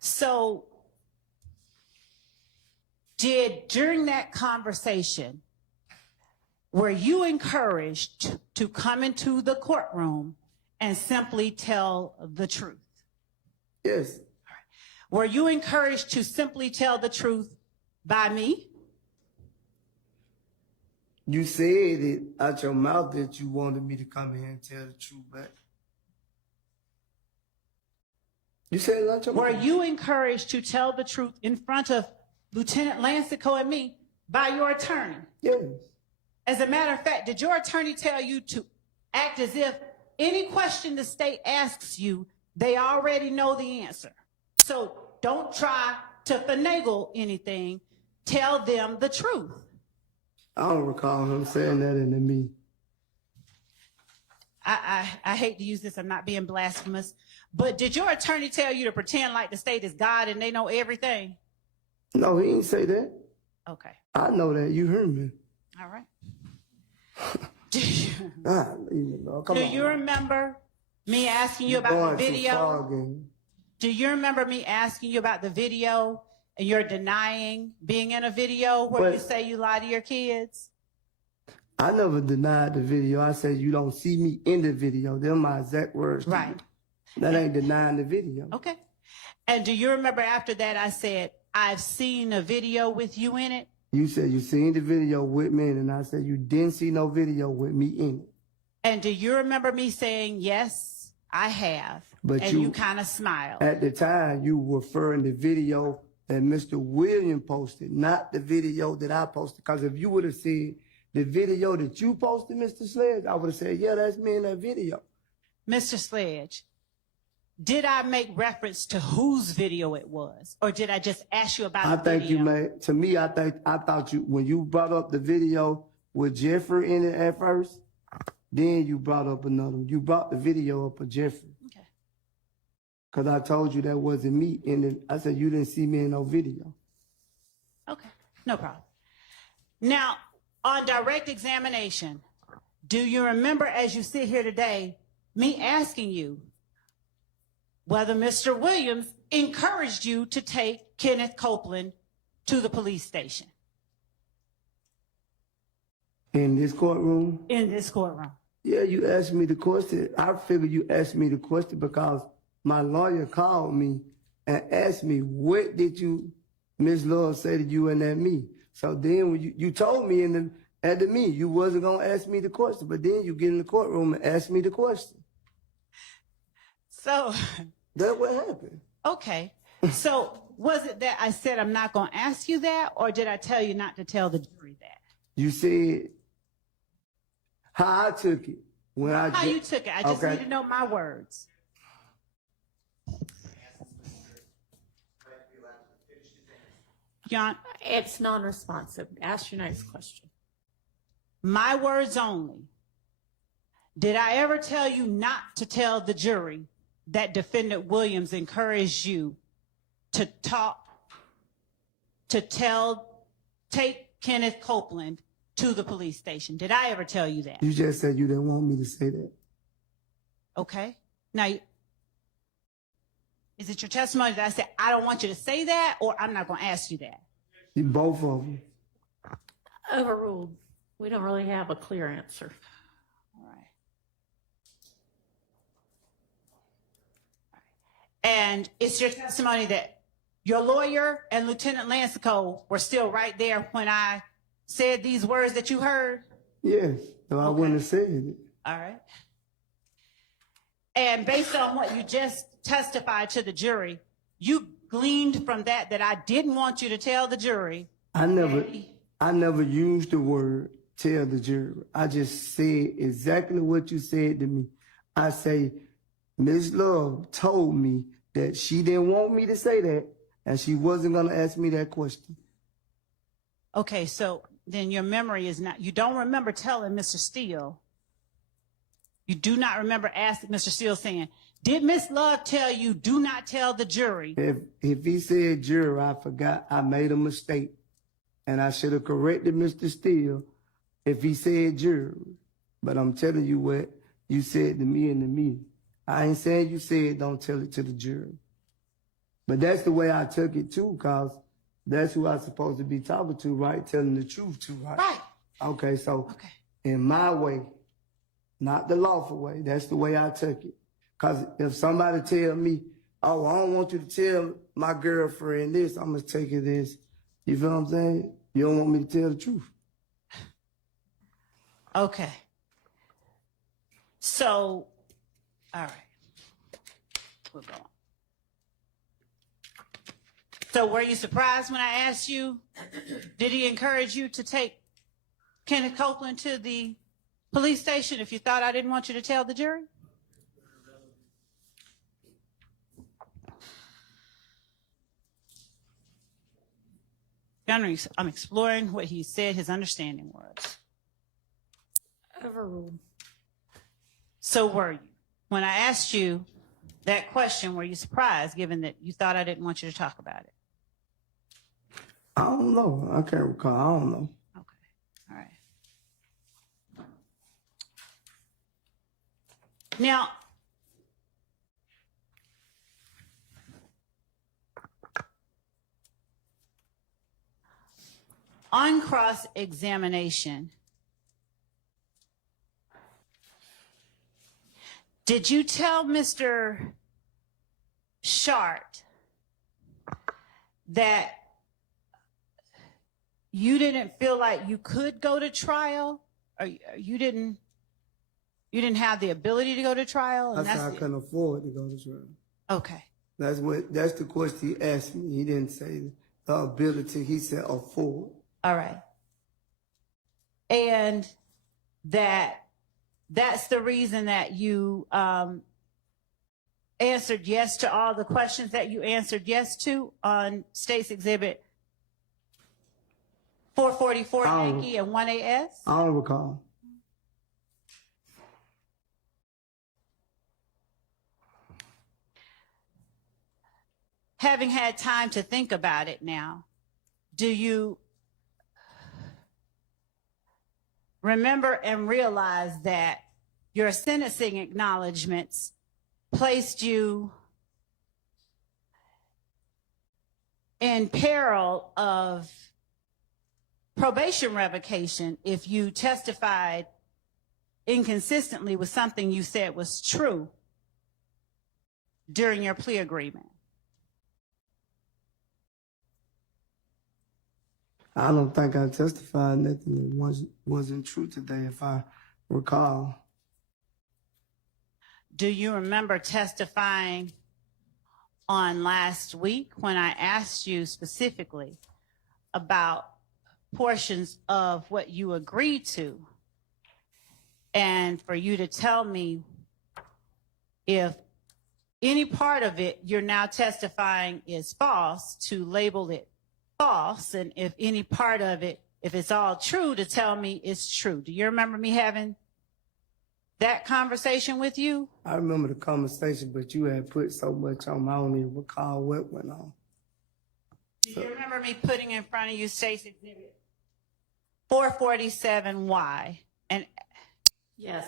So, during that conversation, were you encouraged to come into the courtroom and simply tell the truth? Yes. Were you encouraged to simply tell the truth by me? You said it out your mouth that you wanted me to come here and tell the truth, but you said it out your mouth. Were you encouraged to tell the truth in front of Lieutenant Lancico and me by your attorney? Yes. As a matter of fact, did your attorney tell you to act as if any question the state asks you, they already know the answer? So don't try to finagle anything. Tell them the truth. I don't recall him saying that in the meeting. I hate to use this. I'm not being blasphemous. But did your attorney tell you to pretend like the state is God and they know everything? No, he didn't say that. Okay. I know that. You heard me. All right. Do you, Come do on. you remember me asking you about Going the too video? far again. Do you remember me asking you about the video and you're denying being in a video where you But- say you lie to your kids? I never denied the video. I said you don't see me in the video. They're my exact words. to Right. you. That ain't denying the video. Okay. And do you remember after that I said, I've seen a video with you in it? You said you seen the video with me, and I said you didn't see no video with me in it. And do you remember me saying, yes, I have? But and you- you kind of smiled. At the time, you were referring to the video that Mr. William posted, not the video that I posted. Because if you would have said the video that you posted, Mr. Sledge, I would have said, yeah, that's me in that video. Mr. Sledge, did I make reference to whose video it was? Or did I just ask you about I the think video? you made, to me, I thought you, when you brought up the video with Jeffrey in it at first, then you brought up another one. You brought the video up of Jeffrey. Okay. Because I told you that wasn't me. And I said, you didn't see me in no video. Okay, no problem. Now, on direct examination, do you remember as you sit here today, me asking you whether Mr. Williams encouraged you to take Kenneth Copeland to the police station In this courtroom, in this courtroom? yeah, you asked me the question. I figured you asked me the question because my lawyer called me and asked me, what did you, Miss Love, say to you and that me? So then when you told me at the meeting, you wasn't going to ask me the question, but then you get in the courtroom and ask me the question. So, That's what happened. okay. So was it that I said I'm not going to ask you that, or did I tell you not to tell the jury that? You said how I took it. When I How you took it? I just Okay. need to know my words. John, It's non-responsive. Ask your next question. my words only. Did I ever tell you not to tell the jury that Defendant Williams encouraged you to take Kenneth Copeland to the police station? Did I ever tell you that? You just said you didn't want me to say that. Okay. Now, is it your testimony that I said, I don't want you to say that, or I'm not going to ask you that? Both of them. Overruled. We don't really have a clear answer. All right. And it's your testimony that your lawyer and Lieutenant Lansico were still right there when I said these words that you heard? Yes, so I wouldn't have said it. All right. And based on what you just testified to the jury, you gleaned from that I didn't want you to tell the jury. I never used the word tell the jury. I just said exactly what you said to me. I say, Miss Love told me that she didn't want me to say that, and she wasn't going to ask me that question. Okay, so then your memory is not, you don't remember telling Mr. Steele. You do not remember asking Mr. Steele saying, did Miss Love tell you do not tell the jury? If he said jury, I forgot. I made a mistake, and I should have corrected Mr. Steele if he said jury. But I'm telling you what you said to me in the meeting. I ain't saying you said don't tell it to the jury. But that's the way I took it too, because that's who I'm supposed to be talking to, right? Telling the truth to, right? Right. Okay, so Okay. in my way, not the lawful way, that's the way I took it. Because if somebody tell me, oh, I don't want you to tell my girlfriend this, I'm going to take it this. You feel what I'm saying? You don't want me to tell the truth. Okay. So, all right. We're going. So were you surprised when I asked you, did he encourage you to take Kenneth Copeland to the police station if you thought I didn't want you to tell the jury? I'm exploring what he said his understanding was. Overruled. So were you? When I asked you that question, were you surprised given that you thought I didn't want you to talk about it? I don't know. I can't recall. I don't know. Okay. All right. Now, on cross-examination, did you tell Mr. Shart that you didn't feel like you could go to trial, or you didn't have the ability to go to trial? I said I couldn't afford to go to trial. Okay. That's the question he asked me. He didn't say the ability. He said afford. All right. And that's the reason that you answered yes to all the questions that you answered yes to on State's Exhibit 444 Yankee and 1AS? I don't recall. Having had time to think about it now, do you remember and realize that your sentencing acknowledgments placed you in peril of probation revocation if you testified inconsistently with something you said was true during your plea agreement? I don't think I testified nothing that wasn't true today, if I recall. Do you remember testifying on last week when I asked you specifically about portions of what you agreed to, and for you to tell me if any part of it you're now testifying is false, to label it false, and if any part of it, if it's all true, to tell me it's true? Do you remember me having that conversation with you? I remember the conversation, but you had put so much on, I don't even recall what went on. Do you remember me putting in front of you State's Exhibit 447Y? And Yes.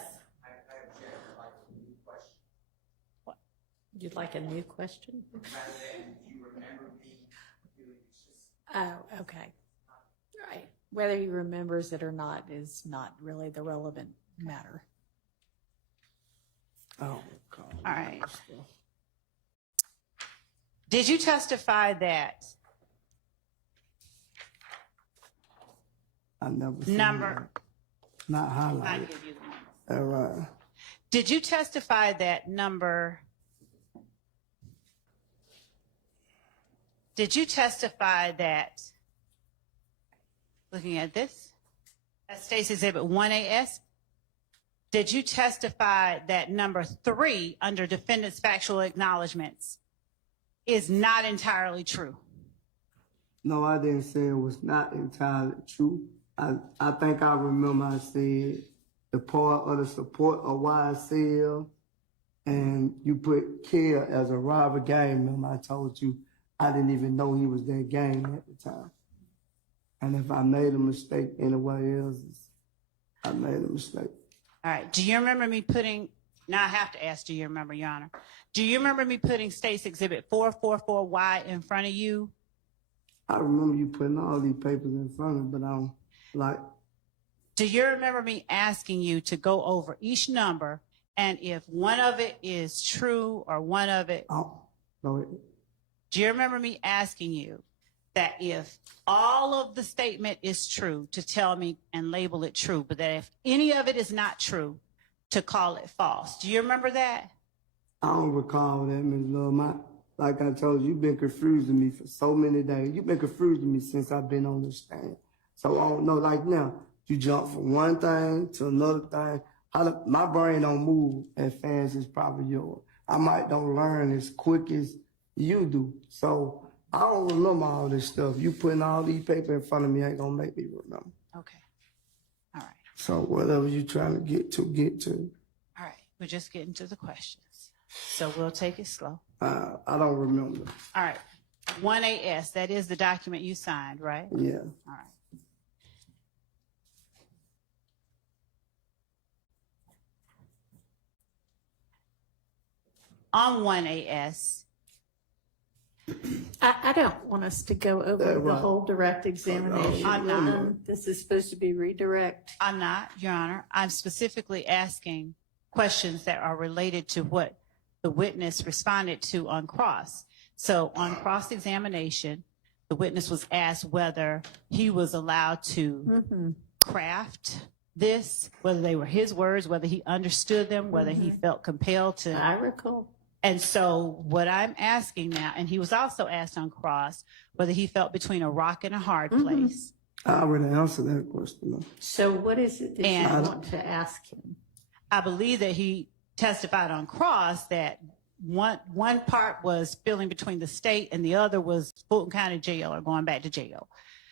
What? You'd like a new question? Oh, okay. Right. Whether he remembers it or not is not really the relevant matter. Oh, God. all right. Did you testify that I never seen number? that. Not I highlighted. give you the number. All right. Did you testify that number? Did you testify that, looking at this, that's State's Exhibit 1AS, did you testify that number 3 under defendant's factual acknowledgments is not entirely true? No, I didn't say it was not entirely true. I think I remember I said the part of the support of YSL, and you put Care as a rival gang member. I told you I didn't even know he was that gang at the time. And if I made a mistake anywhere else, I made a mistake. All right. Do you remember me putting, now I have to ask, do you remember, Your Honor? Do you remember me putting State's Exhibit 444Y in front of you? I remember you putting all these papers in front of me, but I don't like. Do you remember me asking you to go over each number, and if one of it is true or one of it, Oh, no, do you remember me asking you that if all of the statement is true, to tell me and label it true, but that if any of it is not true, to call it false? Do you remember that? I don't recall that, Ms. Love. Like I told you, you've been confusing me for so many days. You've been confusing me since I've been on this stand. So I don't know, like now, you jump from one thing to another thing. My brain don't move as fast as probably yours. I might don't learn as quick as you do. So I don't remember all this stuff. You putting all these papers in front of me ain't gonna make me remember. Okay. All right. So whatever you trying to get to, get to. All right. We're just getting to the questions. So we'll take it slow. I don't remember. All right. 1AS, that is the document you signed, right? Yeah. All right. On 1AS, I don't want us to go over the right. whole direct examination. I'm not. This is supposed to be redirect. I'm not, Your Honor. I'm specifically asking questions that are related to what the witness responded to on cross. So on cross-examination, the witness was asked whether he was allowed to craft this, whether they were his words, whether he understood them, whether he felt compelled to. I recall. And so what I'm asking now, and he was also asked on cross whether he felt between a rock and a hard place. I already answered that question. So what is it that you want to ask him? I believe that he testified on cross that one part was feeling between the state and the other was Fulton County Jail or going back to jail.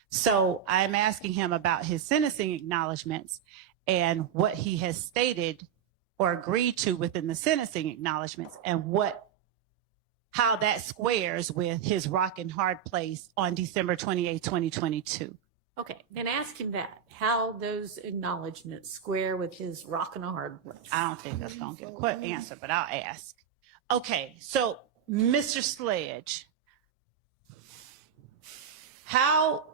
So I'm asking him about his sentencing acknowledgments and what he has stated or agreed to within the sentencing acknowledgments and how that squares with his rock and hard place on December 28, 2022. Okay, then ask him that, how those acknowledgments square with his rock and a hard place. I don't think that's going to get a quick answer, but I'll ask. Okay, so Mr. Sledge, how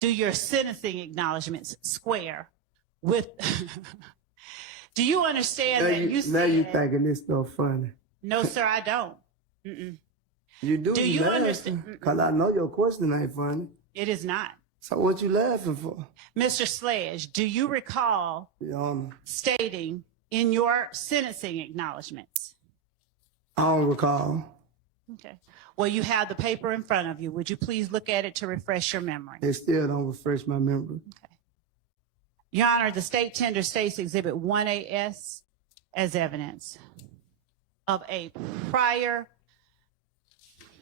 do your sentencing acknowledgments square with? Do you understand that you said? Now you thinking this stuff funny. No, sir, I don't. Mm-mm. You do. Do you understand? Because I know your question ain't funny. It is not. So what you laughing for? Mr. Sledge, do you recall stating in your sentencing acknowledgments? I don't recall. Okay. Well, you have the paper in front of you. Would you please look at it to refresh your memory? It still don't refresh my memory. Okay. Your Honor, the state tender states Exhibit 1AS as evidence of a prior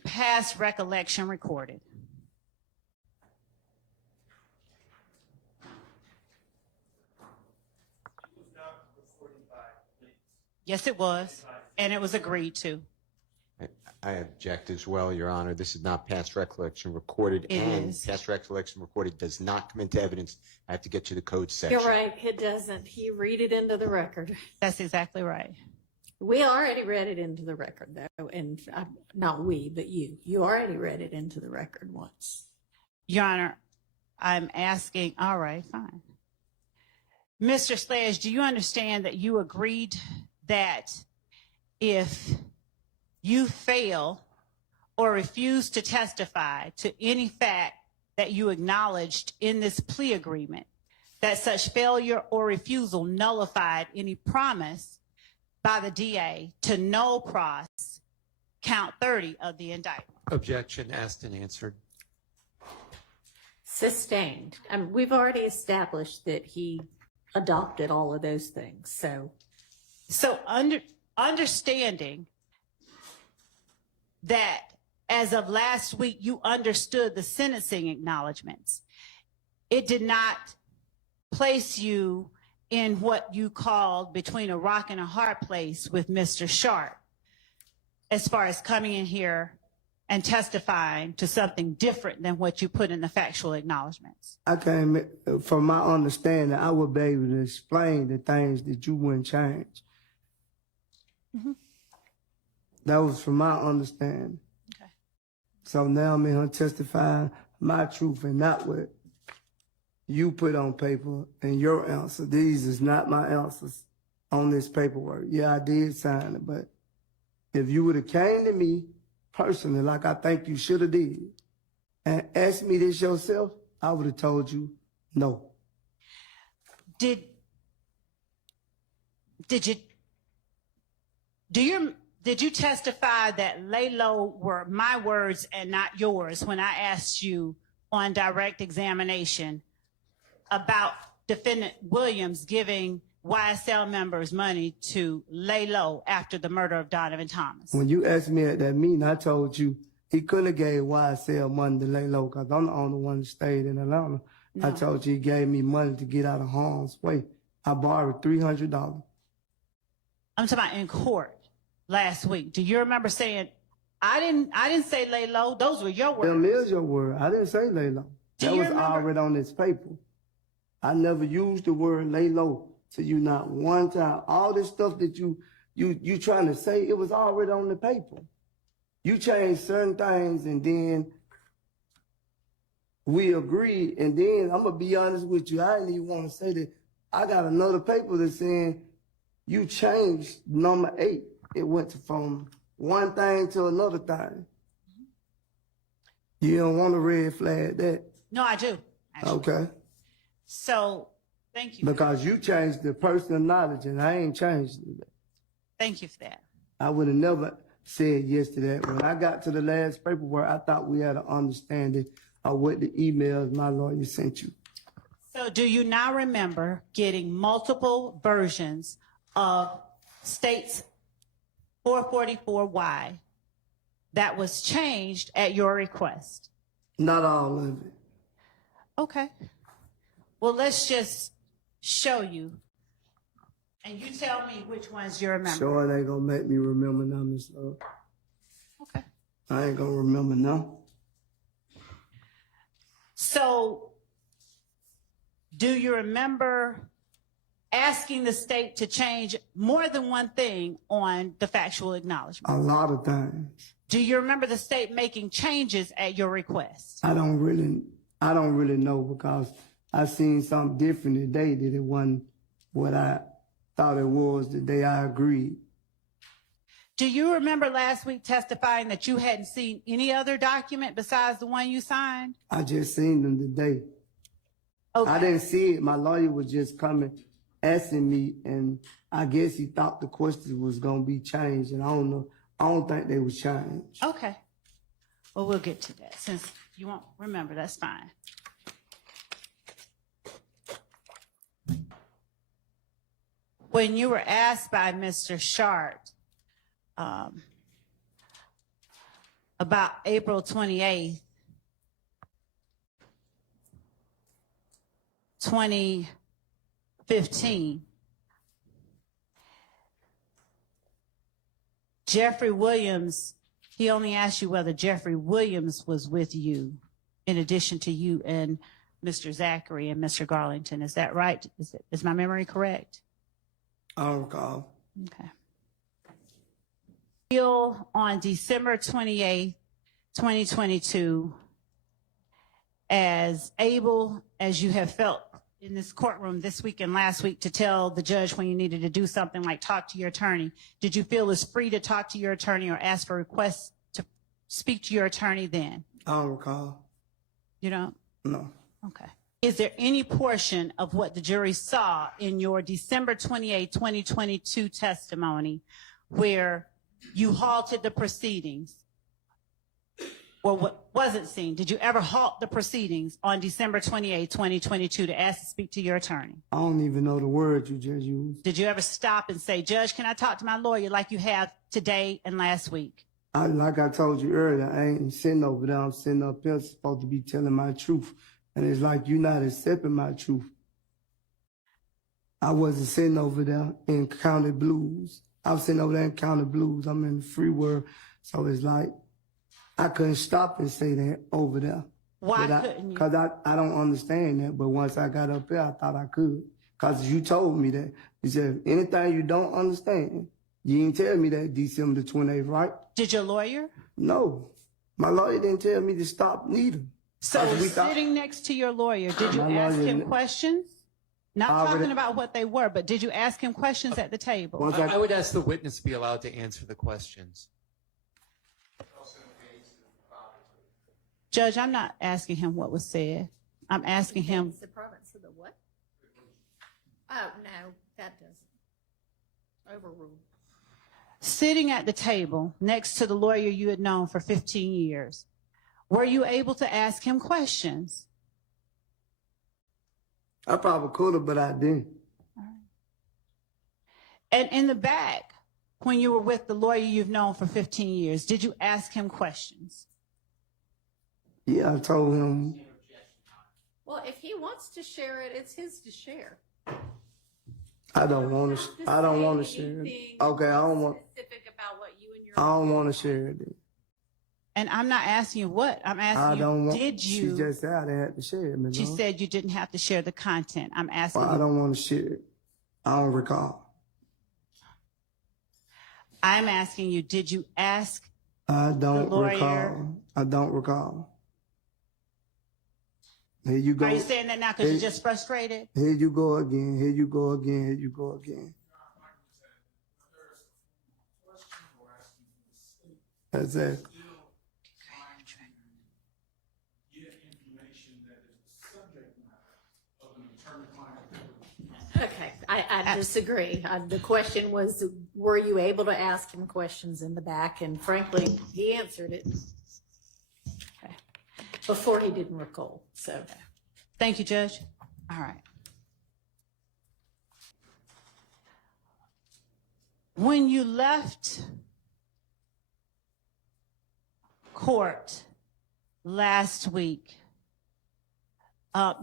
past recollection recorded. Yes, it was, and it was agreed to. I object as well, Your Honor. This is not past recollection recorded, and past recollection recorded does not come into evidence. I have to get to the code section. You're right, it doesn't. He read it into the record. That's exactly right. We already read it into the record, though, and not we, but you. You already read it into the record once. Your Honor, I'm asking, all right, fine. Mr. Sledge, do you understand that you agreed that if you fail or refuse to testify to any fact that you acknowledged in this plea agreement, that such failure or refusal nullified any promise by the DA to null cross count 30 of the indictment? Objection asked and answered. Sustained. We've already established that he adopted all of those things. So understanding that as of last week, you understood the sentencing acknowledgments, it did not place you in what you called between a rock and a hard place with Mr. Sharp, as far as coming in here and testifying to something different than what you put in the factual acknowledgments. I came, from my understanding, I would be able to explain the things that you wouldn't change. Mm-hmm. That was from my understanding. Okay. So now I'm in here testifying my truth and not what you put on paper and your answer. These is not my answers on this paperwork. Yeah, I did sign it, but if you would have came to me personally, like I think you should have did, and asked me this yourself, I would have told you no. Did you testify that lay low were my words and not yours when I asked you on direct examination about Defendant Williams giving YSL members money to lay low after the murder of Donovan Thomas? When you asked me at that meeting, I told you he couldn't have gave YSL money to lay low because I'm the only one that stayed in Atlanta. No. I told you he gave me money to get out of harm's way. I borrowed $300. I'm talking about in court last week. Do you remember saying, I didn't say lay low. Those were your words. Them is your word. I didn't say lay low. Do That you was remember- already on this paper. I never used the word lay low to you not one time. All this stuff that you trying to say, it was already on the paper. You changed certain things and then we agreed. And then I'm gonna be honest with you. I didn't even want to say that. I got another paper that's saying you changed number 8. It went from one thing to another thing. You don't want to red flag that. No, I do. Actually. Okay. So thank you. Because you changed the personal knowledge and I ain't changed it. Thank you for that. I would have never said yes to that. When I got to the last paperwork, I thought we had an understanding of what the emails my lawyer sent you. So do you now remember getting multiple versions of states 444Y that was changed at your request? Not all of it. Okay. Well, let's just show you. And you tell me which ones you remember. Sure, it ain't gonna make me remember none, Miss Love. Okay. I ain't gonna remember none. So, do you remember asking the state to change more than one thing on the factual acknowledgement? A lot of times. Do you remember the state making changes at your request? I don't really know because I seen something different today that it wasn't what I thought it was the day I agreed. Do you remember last week testifying that you hadn't seen any other document besides the one you signed? I just seen them today. Okay. I didn't see it. My lawyer was just coming, asking me, and I guess he thought the questions was gonna be changed, and I don't know. I don't think they was changed. Okay. Well, we'll get to that. Since you won't remember, that's fine. When you were asked by Mr. Sharp about April 28th, 2015, Jeffrey Williams, he only asked you whether Jeffrey Williams was with you in addition to you and Mr. Zachary and Mr. Garlington. Is that right? Is my memory correct? I don't recall. Okay. On December 28th, 2022, as able as you have felt in this courtroom this week and last week to tell the judge when you needed to do something like talk to your attorney, did you feel as free to talk to your attorney or ask for requests to speak to your attorney then? I don't recall. You don't? No. Okay. Is there any portion of what the jury saw in your December 28, 2022 testimony where you halted the proceedings or what wasn't seen? Did you ever halt the proceedings on December 28, 2022 to ask to speak to your attorney? I don't even know the word you just used. Did you ever stop and say, Judge, can I talk to my lawyer like you have today and last week? Like I told you earlier, I ain't sitting over there. I'm sitting up here supposed to be telling my truth. And it's like you're not accepting my truth. I wasn't sitting over there in County Blues. I was sitting over there in County Blues. I'm in the free world. So it's like I couldn't stop and say that over there. Why couldn't you? Because I don't understand that. But once I got up there, I thought I could. Because you told me that. You said, anything you don't understand, you didn't tell me that December the 28th, right? Did your lawyer? No. My lawyer didn't tell me to stop neither. So sitting next to your lawyer, did you ask him questions? Not talking about what they were, but did you ask him questions at the table? I would ask the witness to be allowed to answer the questions. Judge, I'm not asking him what was said. I'm asking him. It's the province of the what? Oh, no, that doesn't. Overruled. Sitting at the table next to the lawyer you had known for 15 years, were you able to ask him questions? I probably could have, but I didn't. And in the back, when you were with the lawyer you've known for 15 years, did you ask him questions? Yeah, I told him. Well, if he wants to share it, it's his to share. I don't want to. I don't want to share it. Okay, I don't want. Specific about what you and your. I don't want to share it. And I'm not asking you what. I'm I asking don't you, want. did She you? just said I had to share it, Ms. She Lord. said you didn't have to share the content. I'm asking Well, I you. don't want to share it. I don't recall. I'm asking you, did you ask? I don't lawyer- recall. I don't recall. Here you go. Are you saying that now because you're just frustrated? Here you go again. Here you go again. Here you go again. Exactly. Okay, I disagree. The question was, were you able to ask him questions in the back? And frankly, he answered it. Okay. Before he didn't recall, so. Thank you, Judge. All right. When you left court last week,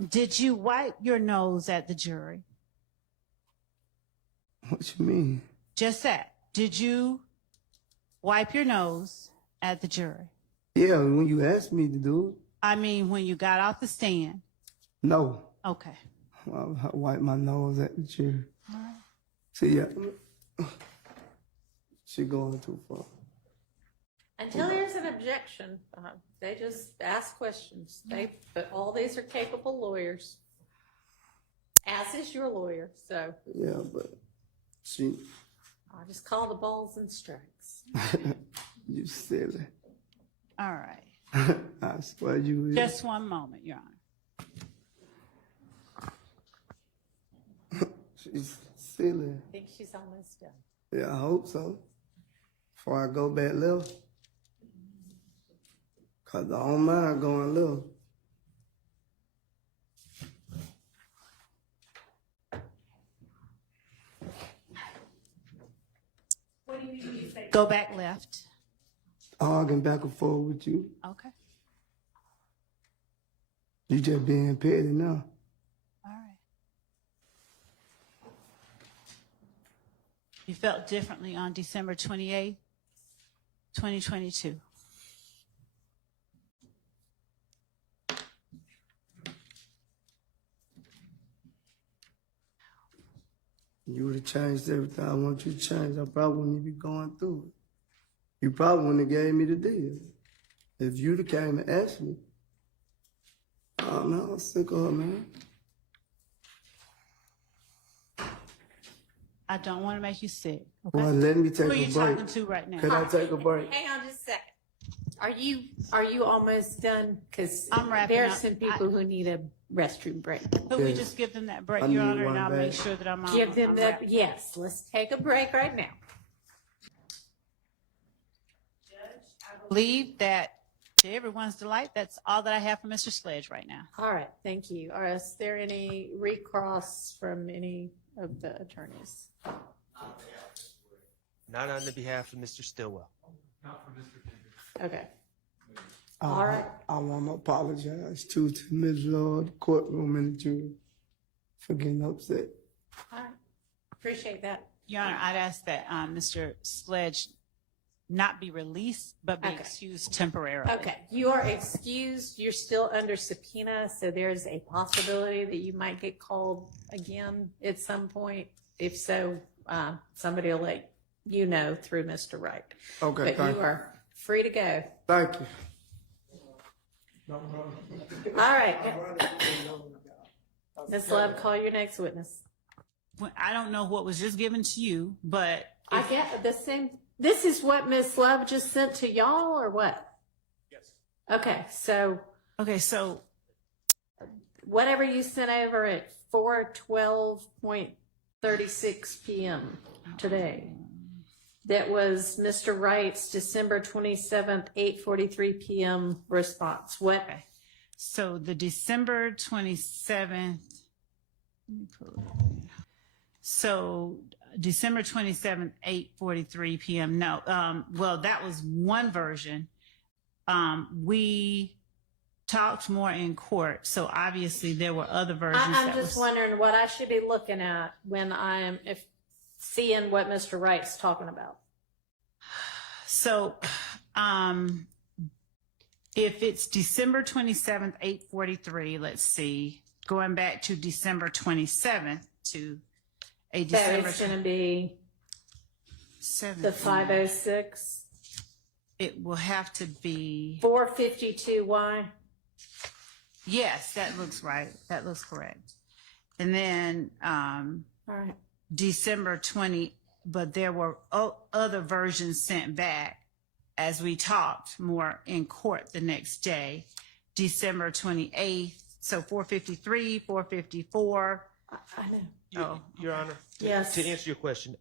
did you wipe your nose at the jury? What you mean? Just that. Did you wipe your nose at the jury? Yeah, when you asked me to do it, I mean, when you got off the stand. no. Okay. I wipe my nose at the chair. All right. See, yeah. She going too far. Until there's an objection, they just ask questions. But all these are capable lawyers, as is your lawyer. So Yeah, but she, I just call the balls and strikes. you silly. All right. I swear you is. Just one moment, Your Honor. She's silly. I think she's almost done. Yeah, I hope so. Before I go back left. Cause I don't mind going left. What do you mean when you say go back left? Arguing back and forth with you. Okay. You just being petty now. All right. You felt differently on December 28th, 2022. You would have changed everything I want you to change. I probably wouldn't even be going through it. You probably wouldn't have gave me the deal. If you'd have came and asked me. Oh, man, I'm sick of her, man. I don't want to make you sick. Okay. Well, let me take Who are a you break. talking to right now? Can I take a break? Hang on just a second. Are you almost done? Because I'm wrapping there are up. some people who need a restroom break. Could we Yes. just give them that break, I Your need Honor, and one I'll back. make sure that I'm on. Give them I'm that. wrapping. Yes, let's take a break right now. I believe that to everyone's delight, that's all that I have for Mr. Sledge right now. All right, thank you. Are there any recross from any of the attorneys? Not on the behalf of Mr. Stillwell. Okay. All right. I want to apologize to Ms. Lord, the courtroom, and the jury for getting upset. All right. Appreciate that. Your Honor, I'd ask that Mr. Sledge not be released, but be Okay. excused temporarily. Okay, you are excused. You're still under subpoena, so there's a possibility that you might get called again at some point. If so, somebody will let you know through Mr. Wright. Okay, But thank you you. are free to go. Thank you. All right. Ms. Love, call your next witness. When- I don't know what was just given to you, but I get the same. This is what Ms. Love just sent to y'all, or what? Yes. Okay, so okay, so whatever you sent over at 4:12.36 p.m. today. That was Mr. Wright's December 27th, 8:43 p.m. response. What? okay. So the December 27th. Let me pull it up. So December 27th, 8:43 p.m. No, well, that was one version. We talked more in court, so obviously there were other versions. I'm that just was- wondering what I should be looking at when I'm seeing what Mr. Wright's talking about. So, If it's December 27th, 8:43, let's see, going back to December 27th to a So December it's going to be 7th. the 506, It will have to be, 452Y. yes, that looks right. That looks correct. And then All right. December 20, but there were other versions sent back as we talked more in court the next day. December 28th, so 453, 454. I know. Your Honor, Yes. to answer your question,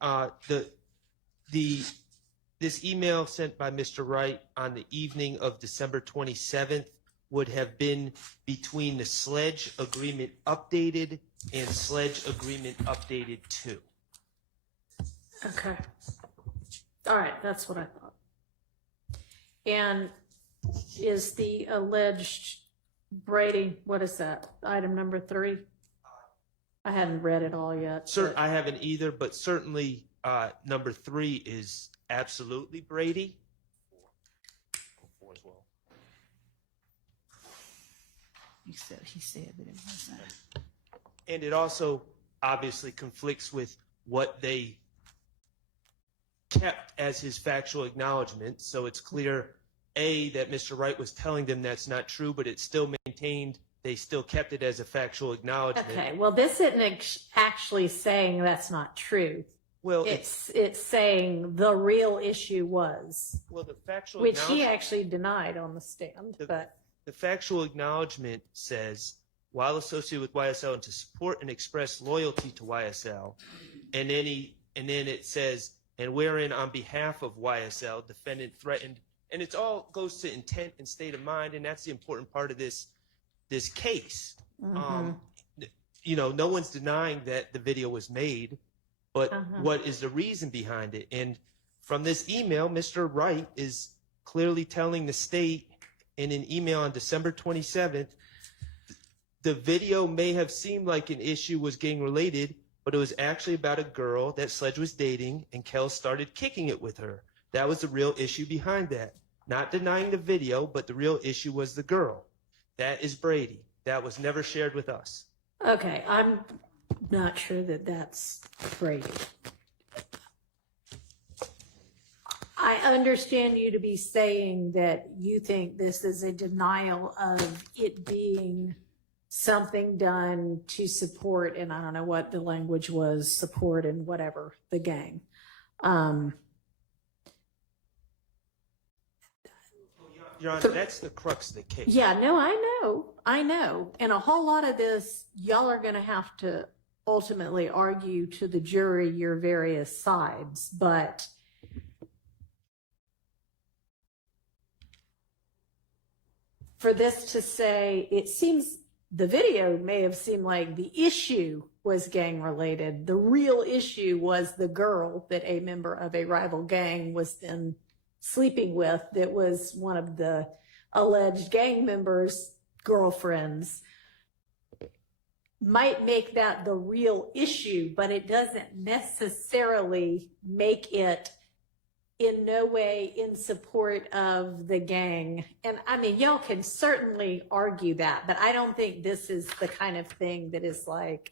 this email sent by Mr. Wright on the evening of December 27th would have been between the Sledge Agreement Updated and Sledge Agreement Updated 2. Okay. All right, that's what I thought. And is the alleged Brady, what is that? Item number 3? I hadn't read it all yet. Sir, but- I haven't either, but certainly number 3 is absolutely Brady. 4 as well. He said that it wasn't. And it also obviously conflicts with what they kept as his factual acknowledgement. So it's clear, A, that Mr. Wright was telling them that's not true, but it's still maintained. They still kept it as a factual acknowledgement. Okay, well, this isn't actually saying that's not true. Well, It's saying the real issue was, well, the factual which he acknowledgement- actually denied on the stand, but The factual acknowledgement says, while associated with YSL and to support and express loyalty to YSL, and then it says, and wherein on behalf of YSL, defendant threatened, and it all goes to intent and state of mind, and that's the important part of this case. You know, no one's denying that the video was made, but what is the reason behind it? And from this email, Mr. Wright is clearly telling the state in an email on December 27th, the video may have seemed like an issue was gang related, but it was actually about a girl that Sledge was dating, and Kel started kicking it with her. That was the real issue behind that. Not denying the video, but the real issue was the girl. That is Brady. That was never shared with us. okay, I'm not sure that that's Brady. I understand you to be saying that you think this is a denial of it being something done to support, and I don't know what the language was, support and whatever, the gang. Your Honor, that's the crux of the case. Yeah, no, I know. And a whole lot of this, y'all are going to have to ultimately argue to the jury your various sides, but for this to say, it seems the video may have seemed like the issue was gang related. The real issue was the girl that a member of a rival gang was then sleeping with, that was one of the alleged gang members' girlfriends. Might make that the real issue, but it doesn't necessarily make it in no way in support of the gang. And I mean, y'all can certainly argue that, but I don't think this is the kind of thing that is like,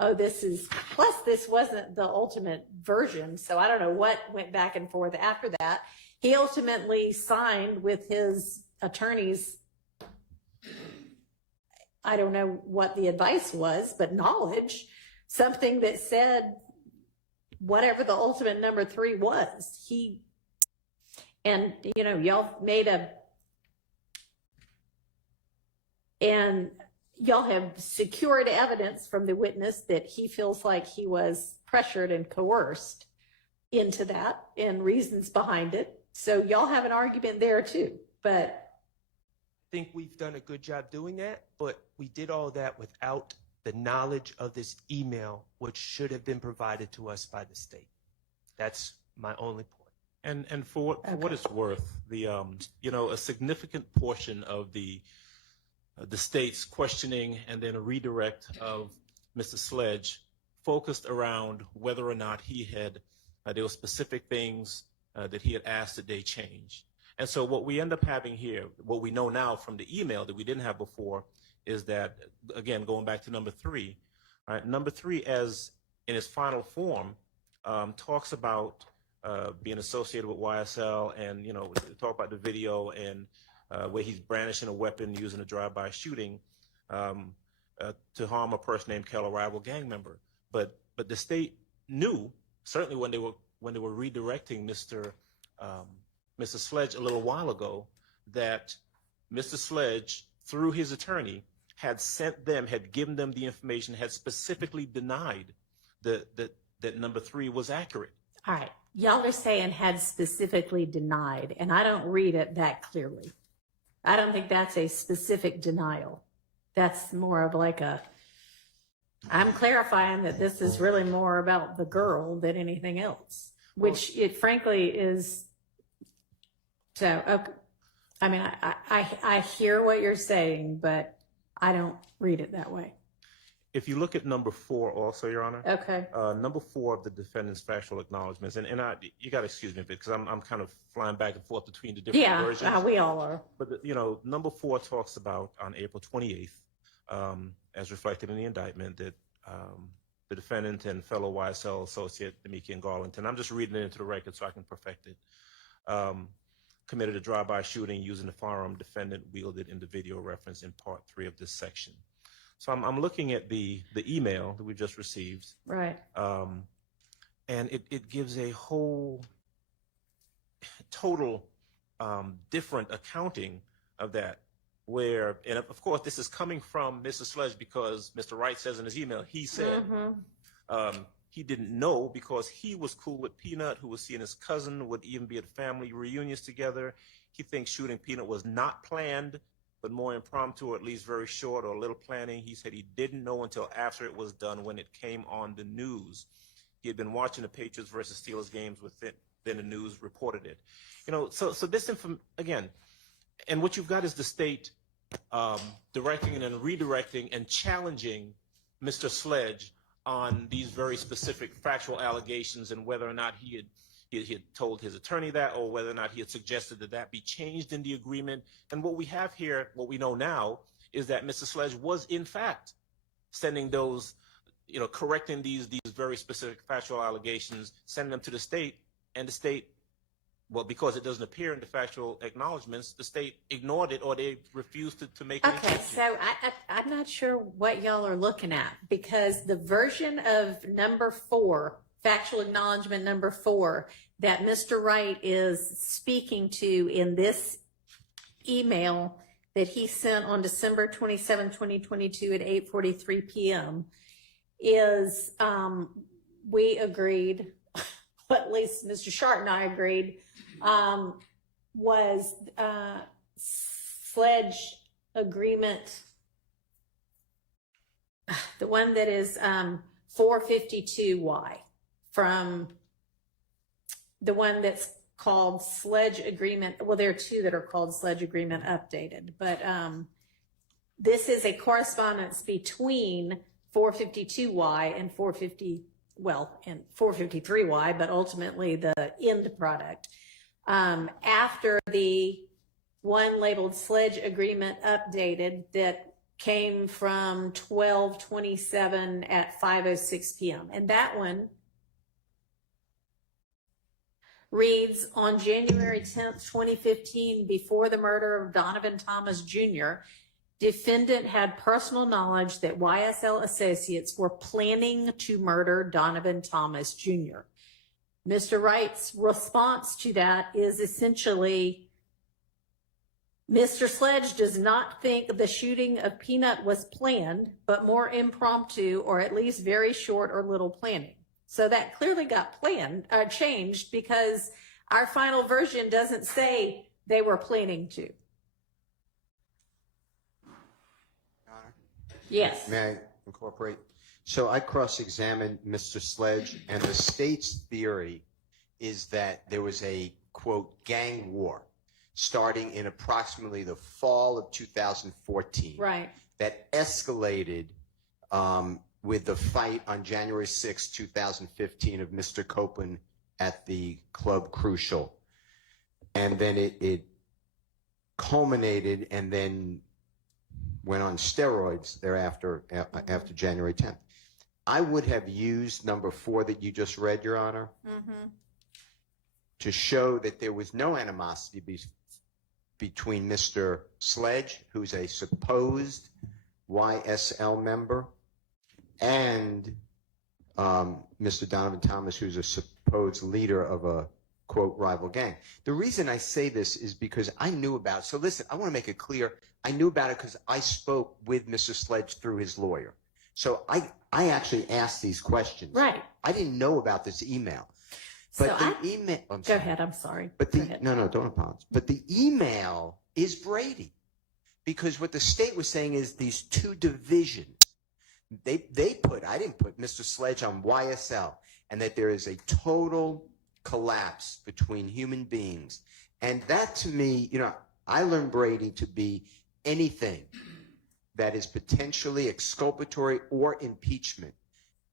oh, this is, plus this wasn't the ultimate version. So I don't know what went back and forth after that. He ultimately signed with his attorneys. I don't know what the advice was, but knowledge, something that said whatever the ultimate number 3 was. And you know, y'all have secured evidence from the witness that he feels like he was pressured and coerced into that, and reasons behind it. So y'all have an argument there too, but I think we've done a good job doing that, but we did all that without the knowledge of this email, which should have been provided to us by the state. That's my only point. And for what it's worth, the a significant portion of the state's questioning and then a redirect of Mr. Sledge focused around whether or not he had there were specific things that he had asked that they change. And so what we end up having here, what we know now from the email that we didn't have before, is that, again, going back to number 3, right? Number 3, as in its final form, talks about being associated with YSL, and talk about the video and where he's brandishing a weapon using a drive-by shooting to harm a person named Kel, a rival gang member. But the state knew, certainly when they were redirecting Mr. Sledge a little while ago, that Mr. Sledge, through his attorney, had given them the information, had specifically denied that number 3 was accurate. All right. Y'all are saying had specifically denied, and I don't read it that clearly. I don't think that's a specific denial. That's more of like I'm clarifying that this is really more about the girl than anything else, which it frankly is. So, okay. I mean, I hear what you're saying, but I don't read it that way. If you look at number 4 also, Your Honor. Okay. Number 4 of the defendant's factual acknowledgments, and you got to excuse me because I'm kind of flying back and forth between the different versions. Yeah, we all are. But, number 4 talks about on April 28th, as reflected in the indictment, that the defendant and fellow YSL associate, Demikian Garlington, I'm just reading it into the record so I can perfect it, committed a drive-by shooting using the firearm defendant wielded in the video referenced in Part 3 of this section. So I'm looking at the email that we just received. Right. And it gives a whole total different accounting of that, where, and of course this is coming from Mr. Sledge, because Mr. Wright says in his email, he said he didn't know because he was cool with Peanut, who was seeing his cousin, would even be at family reunions together. He thinks shooting Peanut was not planned, but more impromptu, or at least very short, or a little planning. He said he didn't know until after it was done, when it came on the news. He had been watching the Patriots versus Steelers games with it, then the news reported it. So this again, and what you've got is the state directing and redirecting and challenging Mr. Sledge on these very specific factual allegations, and whether or not he had told his attorney that, or whether or not he had suggested that be changed in the agreement. And what we have here, what we know now, is that Mr. Sledge was in fact sending those, correcting these very specific factual allegations, sending them to the state, and the state, well, because it doesn't appear in the factual acknowledgments, the state ignored it, or they refused to make any Okay, changes. so I'm not sure what y'all are looking at, because the version of number 4, factual acknowledgement number 4, that Mr. Wright is speaking to in this email that he sent on December 27, 2022 at 8:43 p.m. is, we agreed, at least Mr. Shart and I agreed, was Sledge agreement, the one that is 452Y, from the one that's called Sledge Agreement. Well, there are 2 that are called Sledge Agreement Updated, but this is a correspondence between 452Y and 453Y, but ultimately the end product. After the one labeled Sledge Agreement Updated that came from 12/27 at 5:06 p.m. And that one reads, on January 10th, 2015, before the murder of Donovan Thomas Jr., defendant had personal knowledge that YSL associates were planning to murder Donovan Thomas Jr. Mr. Wright's response to that is essentially, Mr. Sledge does not think the shooting of Peanut was planned, but more impromptu, or at least very short or little planning. So that clearly got changed, because our final version doesn't say they were planning to. Yes. May I incorporate? So I cross-examined Mr. Sledge, and the state's theory is that there was a, quote, gang war starting in approximately the fall of 2014. Right. That escalated with the fight on January 6, 2015 of Mr. Copeland at the Club Crucial. and then it culminated and then went on steroids thereafter, after January 10th. I would have used number 4 that you just read, Your Honor, to show that there was no animosity between Mr. Sledge, who's a supposed YSL member, and Mr. Donovan Thomas, who's a supposed leader of a, quote, rival gang. The reason I say this is because I knew about it. So listen, I want to make it clear. I knew about it because I spoke with Mr. Sledge through his lawyer. So I actually asked these questions. Right. I didn't know about this email. But So the email. Go ahead. I'm sorry. But Go ahead. no, don't apologize. But the email is Brady, because what the state was saying is these two divisions. They put, I didn't put Mr. Sledge on YSL, and that there is a total collapse between human beings. And that, to me, you know, I learned Brady to be anything that is potentially exculpatory or impeachment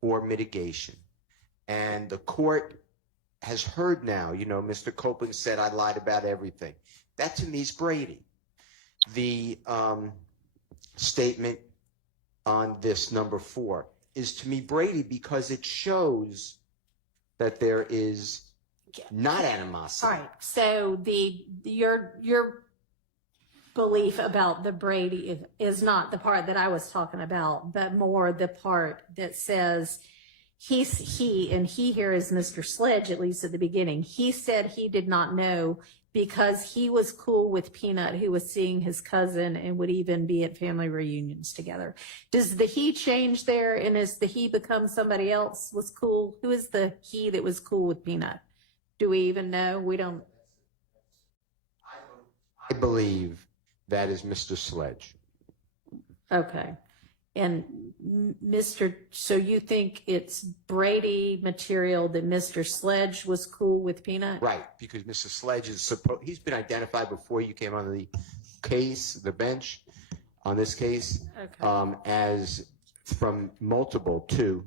or mitigation. And the court has heard now, you know, Mr. Copeland said I lied about everything. That to me is Brady. The statement on this number 4 is to me Brady, because it shows that there is not animosity. All right. So your belief about the Brady is not the part that I was talking about, but more the part that says he here is Mr. Sledge, at least at the beginning. He said he did not know because he was cool with Peanut, who was seeing his cousin and would even be at family reunions together. Does the he change there, and is the he become somebody else was cool? Who is the he that was cool with Peanut? Do we even know? We don't. I believe that is Mr. Sledge. Okay. And so you think it's Brady material that Mr. Sledge was cool with Peanut? Right, because Mr. Sledge is he's been identified before you came on the case, the bench on this case, Okay. as from multiple, 2,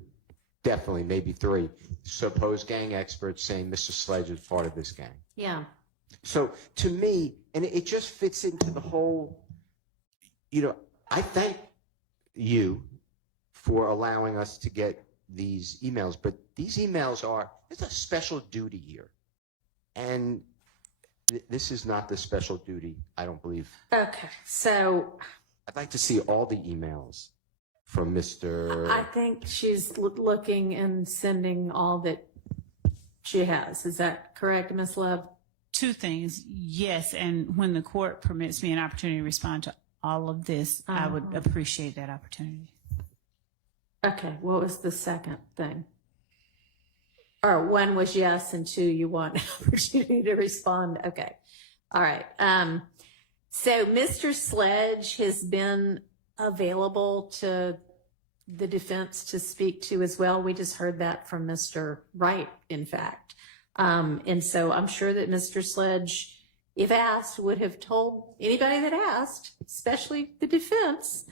definitely maybe 3, supposed gang experts saying Mr. Sledge is part of this gang. Yeah. So to me, and it just fits into the whole, you know, I thank you for allowing us to get these emails, but these emails there's a special duty here. And this is not the special duty, I don't believe. Okay. So I'd like to see all the emails from Mr. I think she's looking and sending all that she has. Is that correct, Ms. Love? 2 things. Yes. And when the court permits me an opportunity to respond to all of this, I would appreciate that opportunity. Okay. What was the second thing? Or 1 was yes, and 2, you want an opportunity to respond. Okay. All right. So Mr. Sledge has been available to the defense to speak to as well. We just heard that from Mr. Wright, in fact. And so I'm sure that Mr. Sledge, if asked, would have told anybody that asked, especially the defense,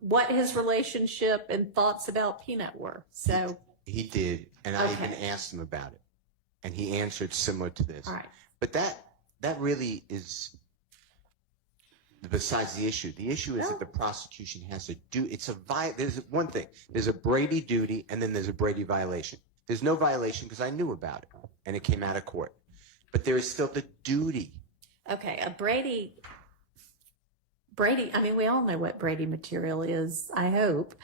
what his relationship and thoughts about Peanut were. So He did, and I Okay. even asked him about it, and he answered similar to this. all right. But that really is besides the issue. The issue is that the prosecution has to do. There's one thing. There's a Brady duty, and then there's a Brady violation. There's no violation because I knew about it, and it came out of court. But there is still the duty. Okay, a Brady, I mean, we all know what Brady material is, I hope.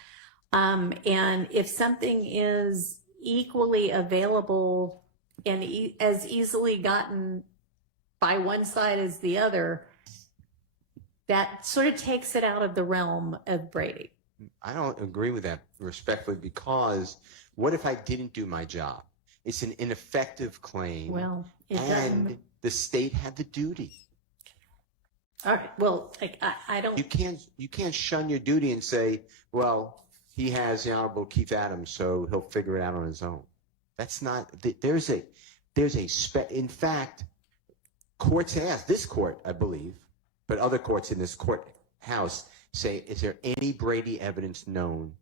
And if something is equally available and as easily gotten by one side as the other, that sort of takes it out of the realm of Brady. I don't agree with that respectfully, because what if I didn't do my job? It's an ineffective claim. Well, it and doesn't. the state had the duty. All right. Well, I don't. You can't shun your duty and say, well, he has the Honorable Keith Adams, so he'll figure it out on his own. That's not. In fact, courts ask, this court, I believe, but other courts in this courthouse say, is there any Brady evidence known?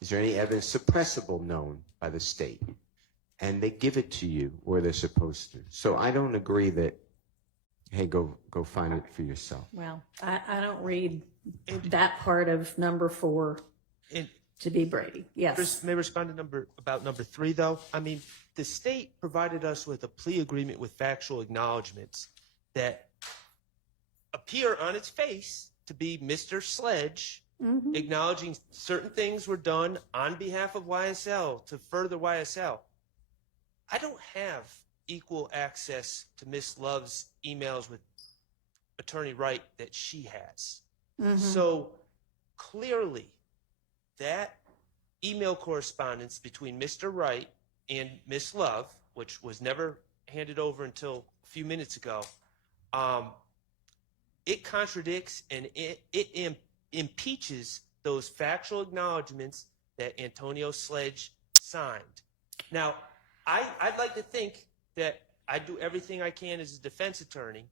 Is there any evidence suppressible known by the state? And they give it to you, or they're supposed to. So I don't agree that Hey, go find it for yourself. Well, I don't read that part of number 4 And to be Brady. Yes. may I respond to number 3, though? I mean, the state provided us with a plea agreement with factual acknowledgments that appear on its face to be Mr. Sledge acknowledging certain things were done on behalf of YSL to further YSL. I don't have equal access to Miss Love's emails with Attorney Wright that she has. So clearly that email correspondence between Mr. Wright and Miss Love, which was never handed over until a few minutes ago, it contradicts and it impeaches those factual acknowledgments that Antonio Sledge signed. Now, I'd like to think that I do everything I can as a defense attorney,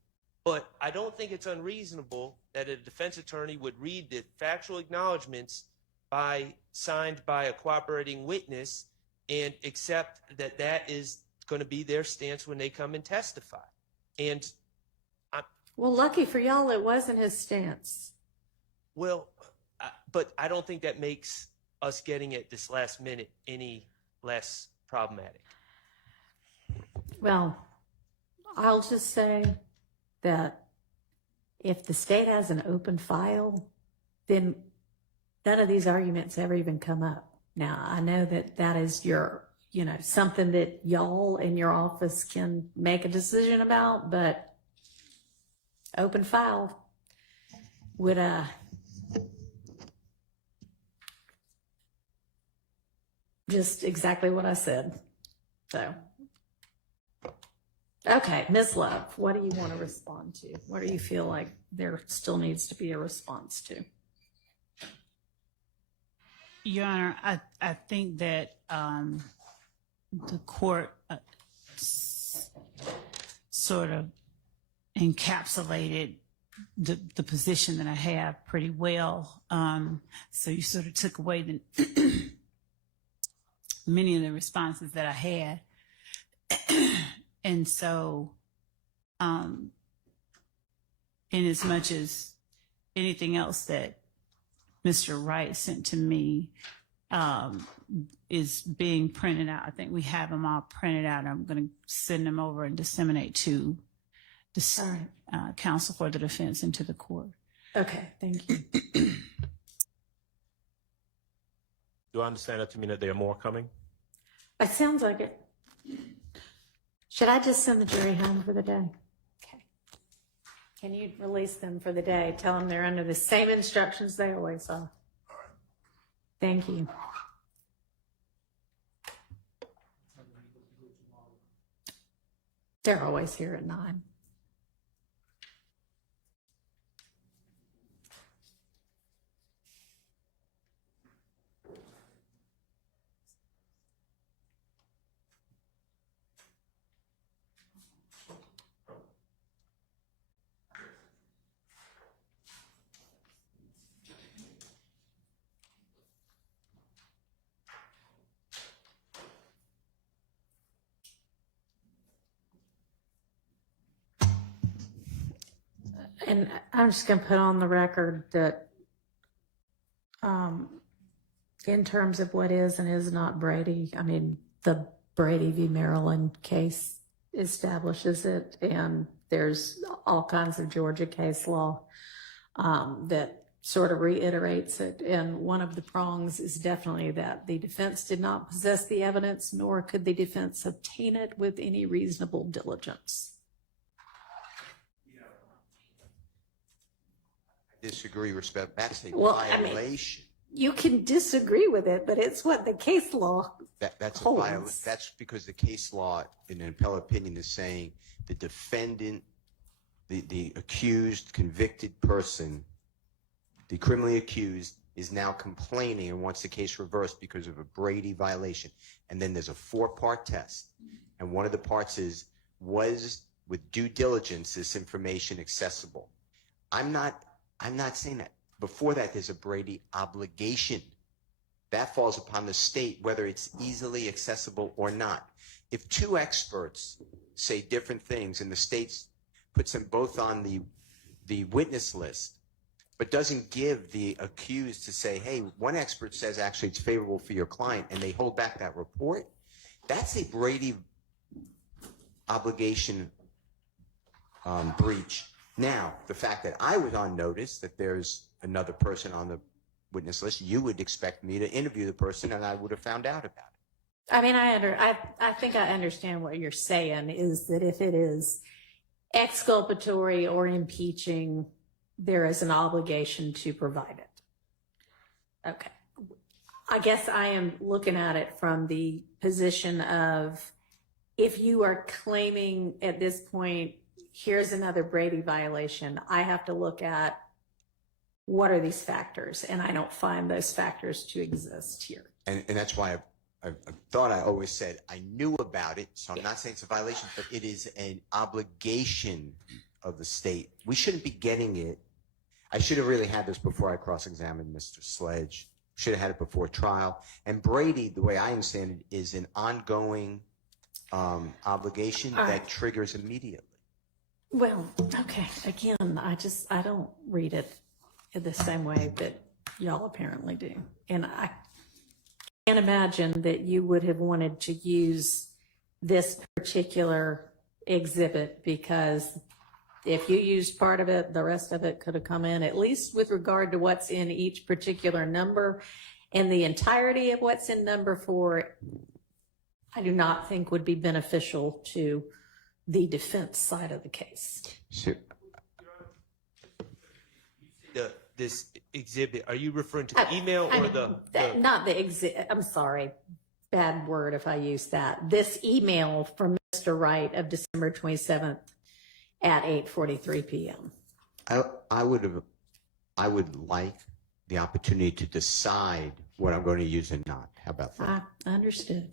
but I don't think it's unreasonable that a defense attorney would read the factual acknowledgments signed by a cooperating witness and accept that that is going to be their stance when they come and testify. And Well, lucky for y'all, it wasn't his stance. well, but I don't think that makes us getting it this last minute any less problematic. Well, I'll just say that if the state has an open file, then none of these arguments ever even come up. Now, I know that that is your, something that y'all in your office can make a decision about, but open file would, just exactly what I said. So, okay, Ms. Love, what do you want to respond to? What do you feel like there still needs to be a response to? Your Honor, I think that the court sort of encapsulated the position that I have pretty well. So you sort of took away the many of the responses that I had. And so, in as much as anything else that Mr. Wright sent to me is being printed out, I think we have them all printed out. I'm going to send them over and disseminate to the counsel for the defense and to the court. Okay, thank you. Do I understand that to mean that there are more coming? It sounds like it. Should I just send the jury home for the day? Okay. Can you release them for the day? Tell them they're under the same instructions they always are. Thank you. They're always here at 9. And I'm just going to put on the record that in terms of what is and is not Brady, I mean, the Brady v. Maryland case establishes it, and there's all kinds of Georgia case law that sort of reiterates it. And one of the prongs is definitely that the defense did not possess the evidence, nor could the defense obtain it with any reasonable diligence. Disagree, respect. That's a I violation. mean, you can disagree with it, but it's what the case law That's a holds. violation. That's because the case law, in an appellate opinion, is saying the defendant, the accused, convicted person, the criminally accused, is now complaining and wants the case reversed because of a Brady violation. And then there's a 4-part test, and one of the parts is, was with due diligence this information accessible? I'm not saying that. Before that, there's a Brady obligation. That falls upon the state, whether it's easily accessible or not. If 2 experts say different things and the state's puts them both on the witness list, but doesn't give the accused to say, hey, one expert says actually it's favorable for your client, and they hold back that report, that's a Brady obligation breach. Now, the fact that I was on notice that there's another person on the witness list, you would expect me to interview the person, and I would have found out about it. I mean, I think I understand what you're saying is that if it is exculpatory or impeaching, there is an obligation to provide it. Okay. I guess I am looking at it from the position of if you are claiming at this point, here's another Brady violation, I have to look at what are these factors, and I don't find those factors to exist here. And that's why I thought I always said I knew about it, so I'm not saying it's a violation, but it is an obligation of the state. We shouldn't be getting it. I should have really had this before I cross-examined Mr. Sledge. Should have had it before trial. And Brady, the way I understand it, is an ongoing obligation that triggers immediately. Well, okay. Again, I don't read it in the same way that y'all apparently do. And I can't imagine that you would have wanted to use this particular exhibit, because if you used part of it, the rest of it could have come in, at least with regard to what's in each particular number, and the entirety of what's in number 4, I do not think would be beneficial to the defense side of the case. So, This exhibit, are you referring to the email or not the exhibit? I'm sorry, bad word if I use that. This email from Mr. Wright of December 27th at 8:43 p.m. I would like the opportunity to decide what I'm going to use and not. How about that? I understood.